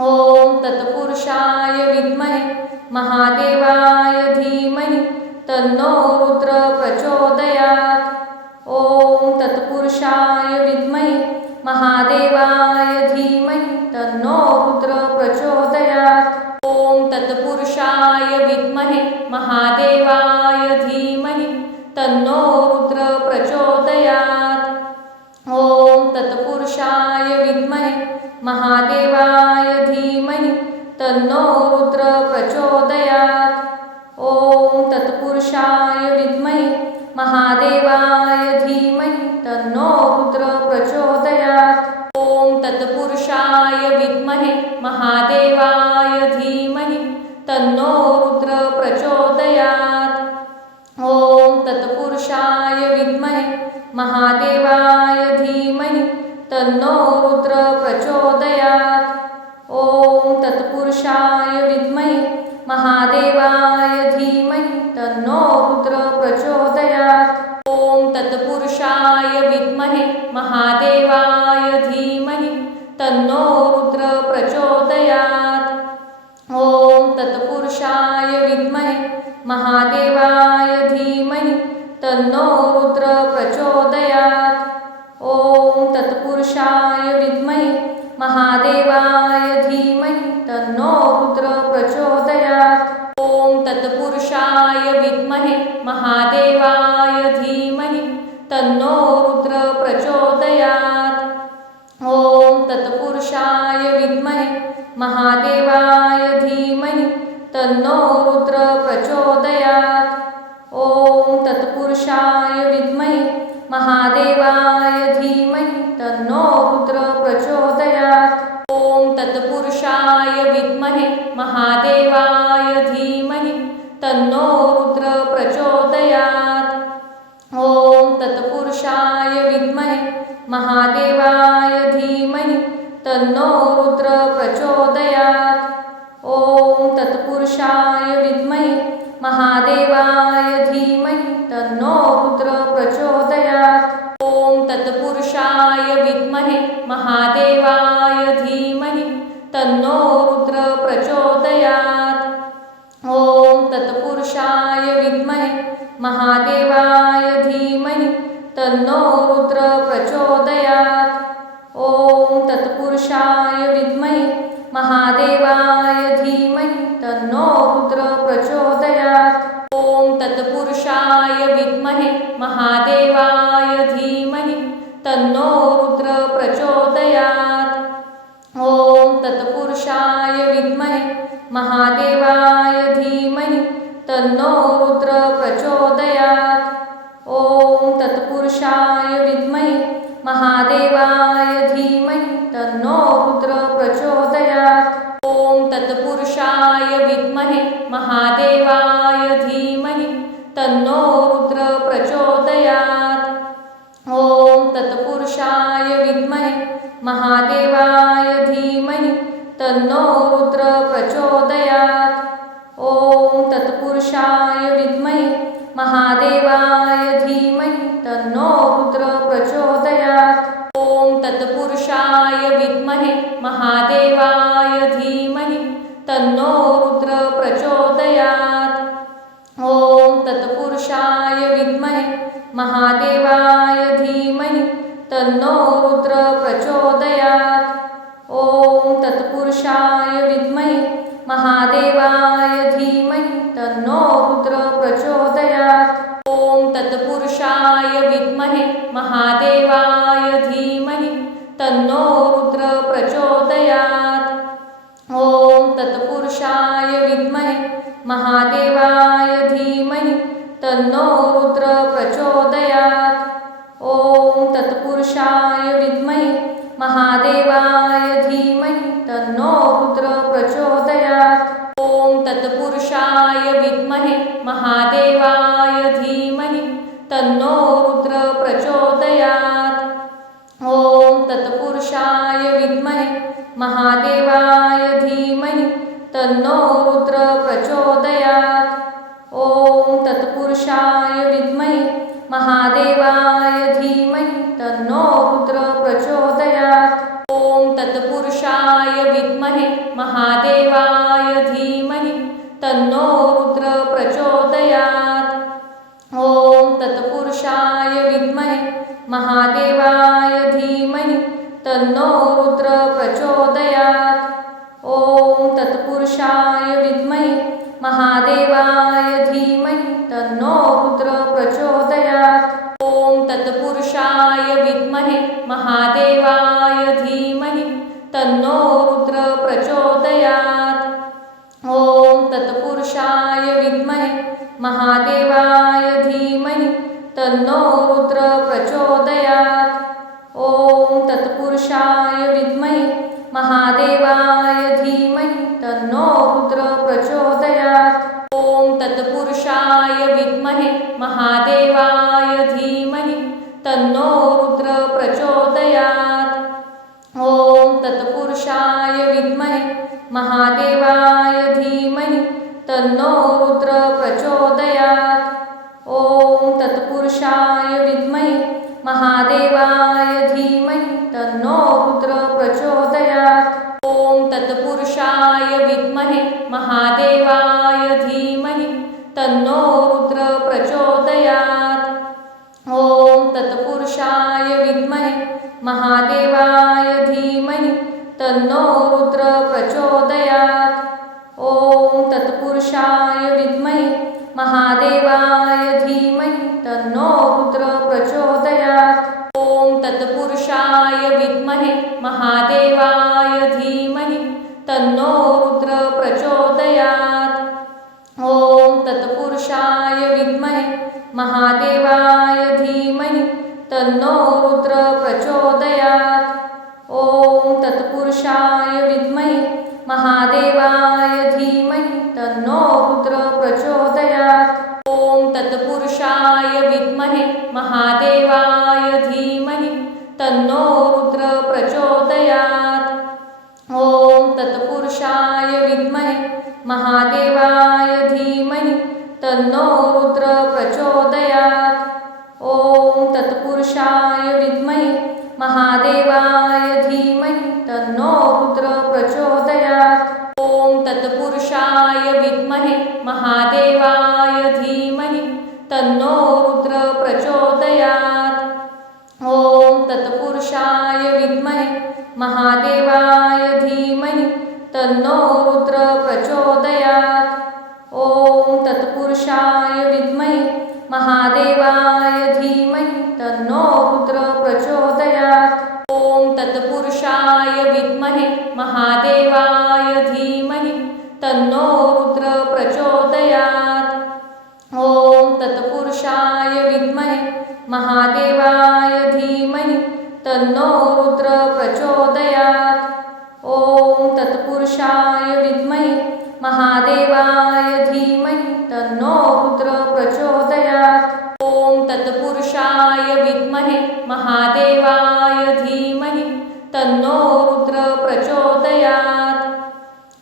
ओम तत्पुरुषाय विद्महे महादेवाय धीमहि तन्नो रुद्र प्रचोदयात्। ओम तत्पुरुषाय विद्महे महादेवाय धीमहि तन्नो रुद्र प्रचोदयात्। ओम तत्पुरुषाय विद्महे महादेवाय धीमहि तन्नो रुद्र प्रचोदयात्। ओम तत्पुरुषाय विद्महे महादेवाय धीमहि तन्नो रुद्र प्रचोदयात्। ओम तत्पुरुषाय विद्महे महादेवाय धीमहि तन्नो रुद्र प्रचोदयात्। ओम तत्पुरुषाय विद्महे महादेवाय धीमहि तन्नो रुद्र प्रचोदयात्। ओम तत्पुरुषाय विद्महे महादेवाय धीमहि तन्नो रुद्र प्रचोदयात्। ओम तत्पुरुषाय विद्महे महादेवाय धीमहि तन्नो रुद्र प्रचोदयात्। ओम तत्पुरुषाय विद्महे महादेवाय धीमहि तन्नो रुद्र प्रचोदयात्। ओम तत्पुरुषाय विद्महे महादेवाय धीमहि तन्नो रुद्र प्रचोदयात्। ओम तत्पुरुषाय विद्महे महादेवाय धीमहि तन्नो रुद्र प्रचोदयात्। ओम तत्पुरुषाय विद्महे महादेवाय धीमहि तन्नो रुद्र प्रचोदयात्। ओम तत्पुरुषाय विद्महे महादेवाय धीमहि तन्नो रुद्र प्रचोदयात्। ओम तत्पुरुषाय विद्महे महादेवाय धीमहि तन्नो रुद्र प्रचोदयात्। ओम तत्पुरुषाय विद्महे महादेवाय धीमहि तन्नो रुद्र प्रचोदयात्। ओम तत्पुरुषाय विद्महे महादेवाय धीमहि तन्नो रुद्र प्रचोदयात्। ओम तत्पुरुषाय विद्महे महादेवाय धीमहि तन्नो रुद्र प्रचोदयात्। ओम तत्पुरुषाय विद्महे महादेवाय धीमहि तन्नो रुद्र प्रचोदयात्। ओम तत्पुरुषाय विद्महे महादेवाय धीमहि तन्नो रुद्र प्रचोदयात्। ओम तत्पुरुषाय विद्महे महादेवाय धीमहि तन्नो रुद्र प्रचोदयात्। ओम तत्पुरुषाय विद्महे महादेवाय धीमहि तन्नो रुद्र प्रचोदयात्। ओम तत्पुरुषाय विद्महे महादेवाय धीमहि तन्नो रुद्र प्रचोदयात्। ओम तत्पुरुषाय विद्महे महादेवाय धीमहि तन्नो रुद्र प्रचोदयात्। ओम तत्पुरुषाय विद्महे महादेवाय धीमहि तन्नो रुद्र प्रचोदयात्। ओम तत्पुरुषाय विद्महे महादेवाय धीमहि तन्नो रुद्र प्रचोदयात्। ओम तत्पुरुषाय विद्महे महादेवाय धीमहि तन्नो रुद्र प्रचोदयात्। ओम तत्पुरुषाय विद्महे महादेवाय धीमहि तन्नो रुद्र प्रचोदयात्। ॐ तत्पुरुषाय विद्महे महादेवाय धीमहि तन्नो रुद्र प्रचोदयात्। ॐ तत्पुरुषाय विद्महे महादेवाय धीमहि तन्नो रुद्र प्रचोदयात्। ॐ तत्पुरुषाय विद्महे महादेवाय धीमहि तन्नो रुद्र प्रचोदयात्। ॐ तत्पुरुषाय विद्महे महादेवाय धीमहि तन्नो रुद्र प्रचोदयात्। ॐ तत्पुरुषाय विद्महे महादेवाय धीमहि तन्नो रुद्र प्रचोदयात्। ॐ तत्पुरुषाय विद्महे महादेवाय धीमहि तन्नो रुद्र प्रचोदयात्। ॐ तत्पुरुषाय विद्महे महादेवाय धीमहि तन्नो रुद्र प्रचोदयात्। ॐ तत्पुरुषाय विद्महे महादेवाय धीमहि तन्नो रुद्र प्रचोदयात्। ॐ तत्पुरुषाय विद्महे महादेवाय धीमहि तन्नो रुद्र प्रचोदयात्। ॐ तत्पुरुषाय विद्महे महादेवाय धीमहि तन्नो रुद्र प्रचोदयात्। ॐ तत्पुरुषाय विद्महे महादेवाय धीमहि तन्नो रुद्र प्रचोदयात्। ॐ तत्पुरुषाय विद्महे महादेवाय धीमहि तन्नो रुद्र प्रचोदयात्। ॐ तत्पुरुषाय विद्महे महादेवाय धीमहि तन्नो रुद्र प्रचोदयात्। ॐ तत्पुरुषाय विद्महे महादेवाय धीमहि तन्नो रुद्र प्रचोदयात्। ॐ तत्पुरुषाय विद्महे महादेवाय धीमहि तन्नो रुद्र प्रचोदयात्। ॐ तत्पुरुषाय विद्महे महादेवाय धीमहि तन्नो रुद्र प्रचोदयात्। ॐ तत्पुरुषाय विद्महे महादेवाय धीमहि तन्नो रुद्र प्रचोदयात्। ॐ तत्पुरुषाय विद्महे महादेवाय धीमहि तन्नो रुद्र प्रचोदयात्। ॐ तत्पुरुषाय विद्महे महादेवाय धीमहि तन्नो रुद्र प्रचोदयात्। ॐ तत्पुरुषाय विद्महे महादेवाय धीमहि तन्नो रुद्र प्रचोदयात्। ॐ तत्पुरुषाय विद्महे महादेवाय धीमहि तन्नो रुद्र प्रचोदयात्। ॐ तत्पुरुषाय विद्महे महादेवाय धीमहि तन्नो रुद्र प्रचोदयात्। ॐ तत्पुरुषाय विद्महे महादेवाय धीमहि तन्नो रुद्र प्रचोदयात्। ॐ तत्पुरुषाय विद्महे महादेवाय धीमहि तन्नो रुद्र प्रचोदयात्। ॐ तत्पुरुषाय विद्महे महादेवाय धीमहि तन्नो रुद्र प्रचोदयात्। ॐ तत्पुरुषाय विद्महे महादेवाय धीमहि तन्नो रुद्र प्रचोदयात्। ॐ तत्पुरुषाय विद्महे महादेवाय धीमहि तन्नो रुद्र प्रचोदयात्। ॐ तत्पुरुषाय विद्महे महादेवाय धीमहि तन्नो रुद्र प्रचोदयात्। ॐ तत्पुरुषाय विद्महे महादेवाय धीमहि तन्नो रुद्र प्रचोदयात्। ॐ तत्पुरुषाय विद्महे महादेवाय धीमहि तन्नो रुद्र प्रचोदयात्। ॐ तत्पुरुषाय विद्महे महादेवाय धीमहि तन्नो रुद्र प्रचोदयात्। ॐ तत्पुरुषाय विद्महे महादेवाय धीमहि तन्नो रुद्र प्रचोदयात्। ॐ तत्पुरुषाय विद्महे महादेवाय धीमहि तन्नो रुद्र प्रचोदयात्।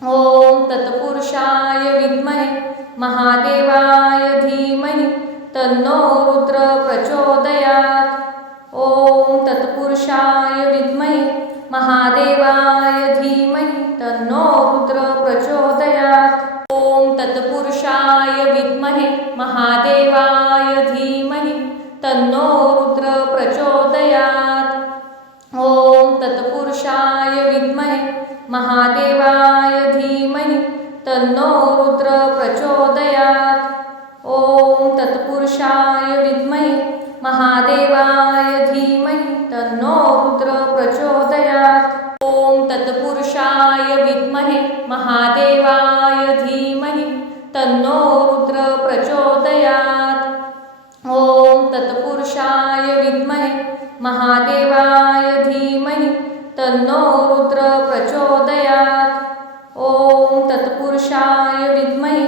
ॐ तत्पुरुषाय विद्महे महादेवाय धीमहि तन्नो रुद्र प्रचोदयात्। ॐ तत्पुरुषाय तत्पुरुषाय विद्महे महादेवाय धीमहि तन्नो रुद्र प्रचोदयात्। ओम तत्पुरुषाय विद्महे महादेवाय धीमहि तन्नो रुद्र प्रचोदयात्। ओम तत्पुरुषाय विद्महे महादेवाय धीमहि तन्नो रुद्र प्रचोदयात्। ओम तत्पुरुषाय विद्महे महादेवाय धीमहि तन्नो रुद्र प्रचोदयात्। ओम तत्पुरुषाय विद्महे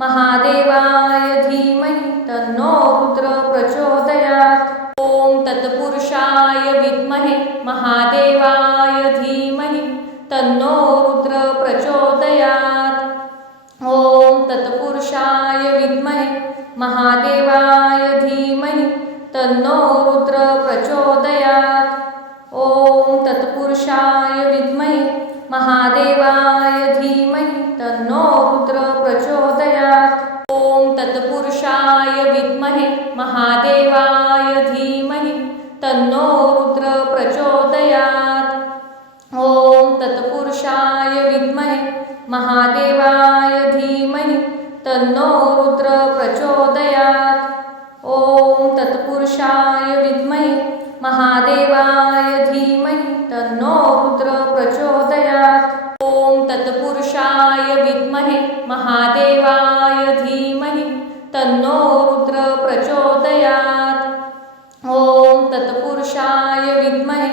महादेवाय धीमहि तन्नो रुद्र प्रचोदयात्। ओम तत्पुरुषाय विद्महे महादेवाय धीमहि तन्नो रुद्र प्रचोदयात्। ओम तत्पुरुषाय विद्महे महादेवाय धीमहि तन्नो रुद्र प्रचोदयात्। ओम तत्पुरुषाय विद्महे महादेवाय धीमहि तन्नो रुद्र प्रचोदयात्। ओम तत्पुरुषाय विद्महे महादेवाय धीमहि तन्नो रुद्र प्रचोदयात्। ओम तत्पुरुषाय विद्महे महादेवाय धीमहि तन्नो रुद्र प्रचोदयात्। ओम तत्पुरुषाय विद्महे महादेवाय धीमहि तन्नो रुद्र प्रचोदयात्। ओम तत्पुरुषाय विद्महे महादेवाय धीमहि तन्नो रुद्र प्रचोदयात्। ओम तत्पुरुषाय विद्महे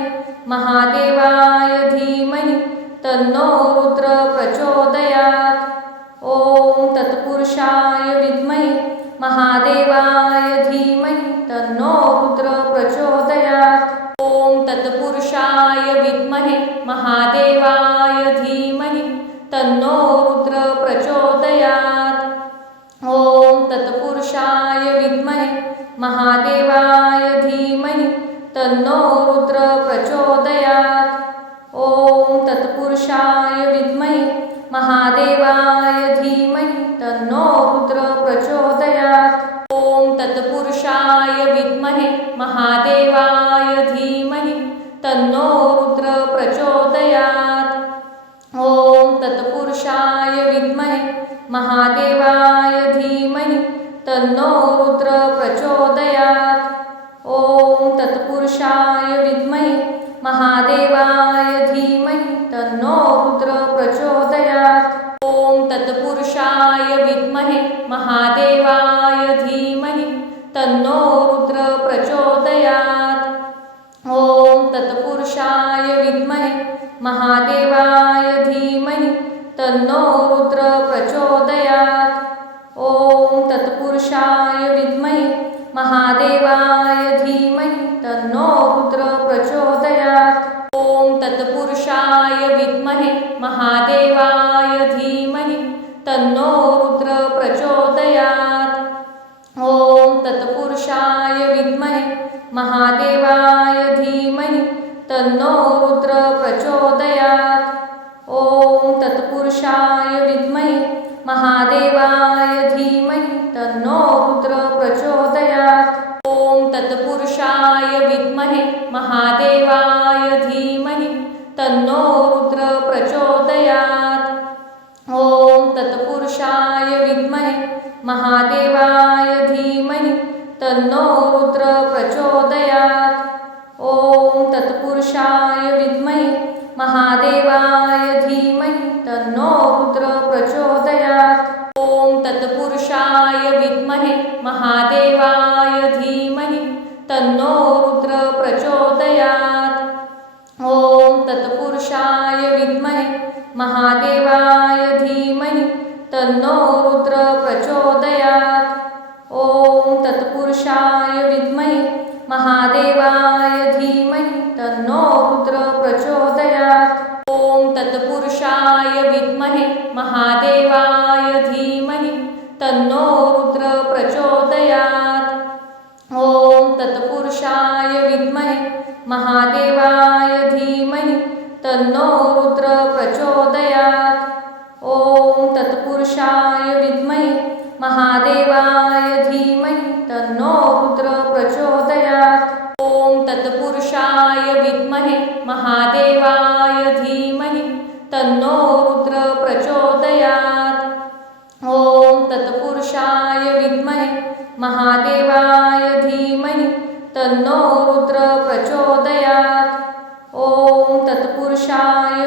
महादेवाय धीमहि तन्नो रुद्र प्रचोदयात्। ओम तत्पुरुषाय विद्महे महादेवाय धीमहि तन्नो रुद्र प्रचोदयात्। ओम तत्पुरुषाय विद्महे महादेवाय धीमहि तन्नो रुद्र प्रचोदयात्। ओम तत्पुरुषाय विद्महे महादेवाय धीमहि तन्नो रुद्र प्रचोदयात्। ओम तत्पुरुषाय विद्महे महादेवाय धीमहि तन्नो रुद्र प्रचोदयात्। ओम तत्पुरुषाय विद्महे महादेवाय धीमहि तन्नो रुद्र प्रचोदयात्। ओम तत्पुरुषाय विद्महे महादेवाय धीमहि तन्नो रुद्र प्रचोदयात्। ओम तत्पुरुषाय विद्महे महादेवाय धीमहि तन्नो रुद्र प्रचोदयात्। ओम तत्पुरुषाय विद्महे महादेवाय धीमहि तन्नो रुद्र प्रचोदयात्। ओम तत्पुरुषाय विद्महे महादेवाय धीमहि तन्नो रुद्र प्रचोदयात्। ओम तत्पुरुषाय विद्महे महादेवाय धीमहि तन्नो रुद्र प्रचोदयात्। ओम तत्पुरुषाय विद्महे महादेवाय धीमहि तन्नो रुद्र प्रचोदयात्। ओम तत्पुरुषाय विद्महे महादेवाय धीमहि तन्नो रुद्र प्रचोदयात्। ओम तत्पुरुषाय विद्महे महादेवाय धीमहि तन्नो रुद्र प्रचोदयात्। ओम तत्पुरुषाय विद्महे महादेवाय धीमहि तन्नो रुद्र प्रचोदयात्। ओम तत्पुरुषाय विद्महे महादेवाय धीमहि तन्नो रुद्र प्रचोदयात्। ओम तत्पुरुषाय विद्महे महादेवाय धीमहि तन्नो रुद्र प्रचोदयात्। ओम तत्पुरुषाय विद्महे महादेवाय धीमहि तन्नो रुद्र प्रचोदयात्। ओम तत्पुरुषाय विद्महे महादेवाय धीमहि तन्नो रुद्र प्रचोदयात्। ओम तत्पुरुषाय विद्महे महादेवाय धीमहि तन्नो रुद्र प्रचोदयात्। ओम तत्पुरुषाय विद्महे महादेवाय धीमहि तन्नो रुद्र प्रचोदयात्। ओम तत्पुरुषाय विद्महे महादेवाय धीमहि तन्नो रुद्र प्रचोदयात्। ओम तत्पुरुषाय विद्महे महादेवाय धीमहि तन्नो रुद्र प्रचोदयात्। ओम तत्पुरुषाय विद्महे महादेवाय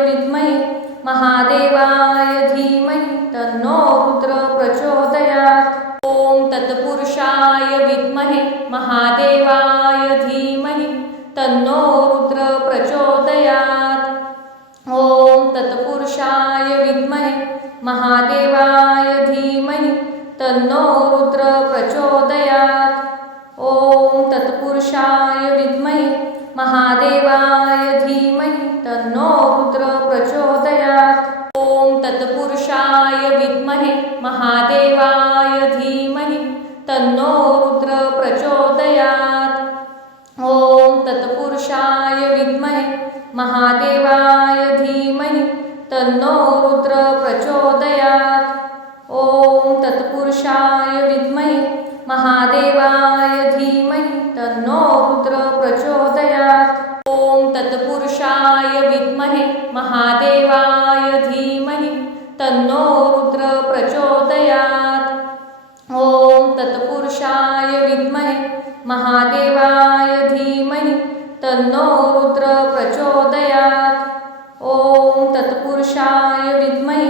विद्महे महादेवाय धीमहि तन्नो रुद्र प्रचोदयात्। ओम तत्पुरुषाय विद्महे महादेवाय धीमहि तन्नो रुद्र प्रचोदयात्। ओम तत्पुरुषाय विद्महे महादेवाय धीमहि तन्नो रुद्र प्रचोदयात्। ओम तत्पुरुषाय विद्महे महादेवाय धीमहि तन्नो रुद्र प्रचोदयात्। ओम तत्पुरुषाय विद्महे महादेवाय धीमहि तन्नो रुद्र प्रचोदयात्। ओम तत्पुरुषाय विद्महे महादेवाय धीमहि तन्नो रुद्र प्रचोदयात्। ओम तत्पुरुषाय विद्महे महादेवाय धीमहि तन्नो रुद्र प्रचोदयात्। ओम तत्पुरुषाय विद्महे महादेवाय धीमहि तन्नो रुद्र प्रचोदयात्। ओम तत्पुरुषाय विद्महे महादेवाय धीमहि तन्नो रुद्र प्रचोदयात्। ओम तत्पुरुषाय विद्महे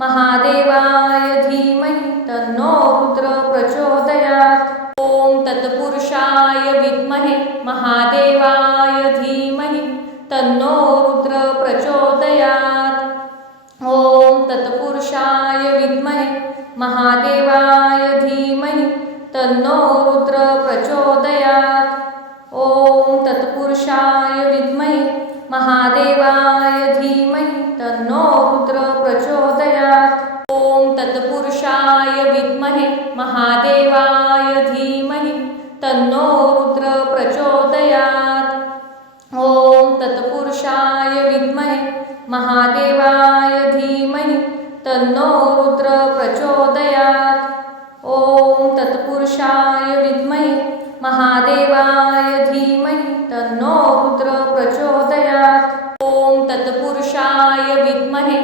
महादेवाय धीमहि तन्नो रुद्र प्रचोदयात्। ओम तत्पुरुषाय विद्महे महादेवाय धीमहि तन्नो रुद्र प्रचोदयात्। ओम तत्पुरुषाय विद्महे महादेवाय धीमहि तन्नो रुद्र प्रचोदयात्। ओम तत्पुरुषाय विद्महे महादेवाय धीमहि तन्नो रुद्र प्रचोदयात्। ओम तत्पुरुषाय विद्महे महादेवाय धीमहि तन्नो रुद्र प्रचोदयात्। ओम तत्पुरुषाय विद्महे महादेवाय धीमहि तन्नो रुद्र प्रचोदयात्। ओम तत्पुरुषाय विद्महे महादेवाय धीमहि तन्नो रुद्र प्रचोदयात्। ओम तत्पुरुषाय विद्महे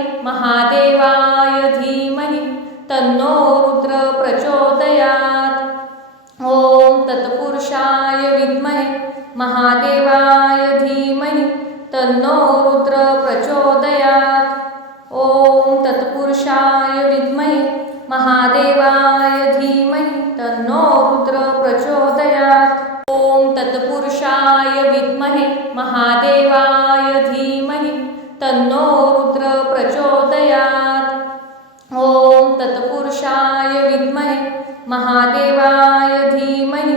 महादेवाय धीमहि तन्नो रुद्र प्रचोदयात्। ओम तत्पुरुषाय विद्महे महादेवाय धीमहि तन्नो रुद्र प्रचोदयात्। ओम तत्पुरुषाय विद्महे महादेवाय धीमहि तन्नो रुद्र प्रचोदयात्। ओम तत्पुरुषाय विद्महे महादेवाय धीमहि तन्नो रुद्र प्रचोदयात्। ओम तत्पुरुषाय विद्महे महादेवाय धीमहि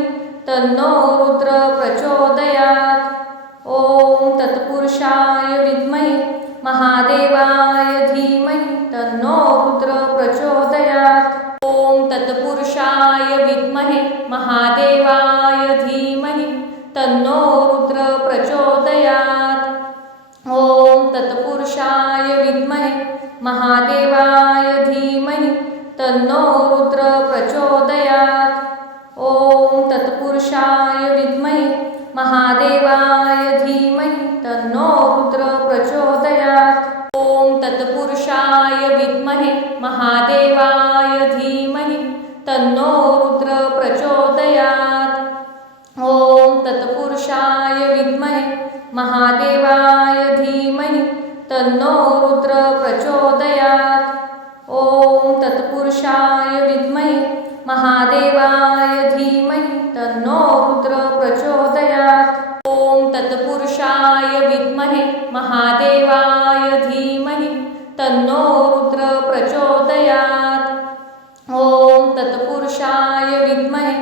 तन्नो रुद्र प्रचोदयात्। ओम तत्पुरुषाय विद्महे महादेवाय धीमहि तन्नो रुद्र प्रचोदयात्। ओम तत्पुरुषाय विद्महे महादेवाय धीमहि तन्नो रुद्र प्रचोदयात्। ओम तत्पुरुषाय विद्महे महादेवाय धीमहि तन्नो रुद्र प्रचोदयात्। ओम तत्पुरुषाय विद्महे महादेवाय धीमहि तन्नो रुद्र प्रचोदयात्। ओम तत्पुरुषाय विद्महे महादेवाय धीमहि तन्नो रुद्र प्रचोदयात्। ओम तत्पुरुषाय विद्महे महादेवाय धीमहि तन्नो रुद्र प्रचोदयात्। ओम तत्पुरुषाय विद्महे महादेवाय धीमहि तन्नो रुद्र प्रचोदयात्। ओम तत्पुरुषाय विद्महे महादेवाय धीमहि तन्नो रुद्र प्रचोदयात्। ओम तत्पुरुषाय विद्महे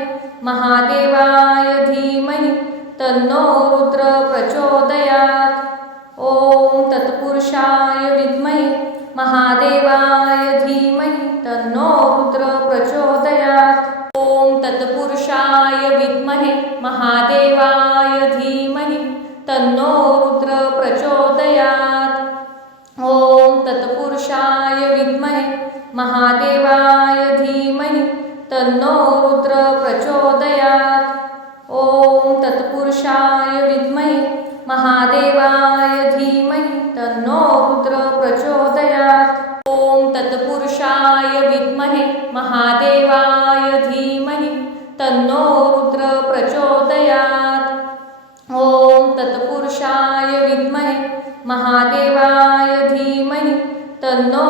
महादेवाय धीमहि तन्नो रुद्र प्रचोदयात्। ओम तत्पुरुषाय विद्महे महादेवाय धीमहि तन्नो रुद्र प्रचोदयात्। ओम तत्पुरुषाय विद्महे महादेवाय धीमहि तन्नो रुद्र प्रचोदयात्। ओम तत्पुरुषाय विद्महे महादेवाय धीमहि तन्नो रुद्र प्रचोदयात्। ओम तत्पुरुषाय विद्महे महादेवाय धीमहि तन्नो रुद्र प्रचोदयात्। ओम तत्पुरुषाय विद्महे महादेवाय धीमहि तन्नो रुद्र प्रचोदयात्। ओम तत्पुरुषाय विद्महे महादेवाय धीमहि तन्नो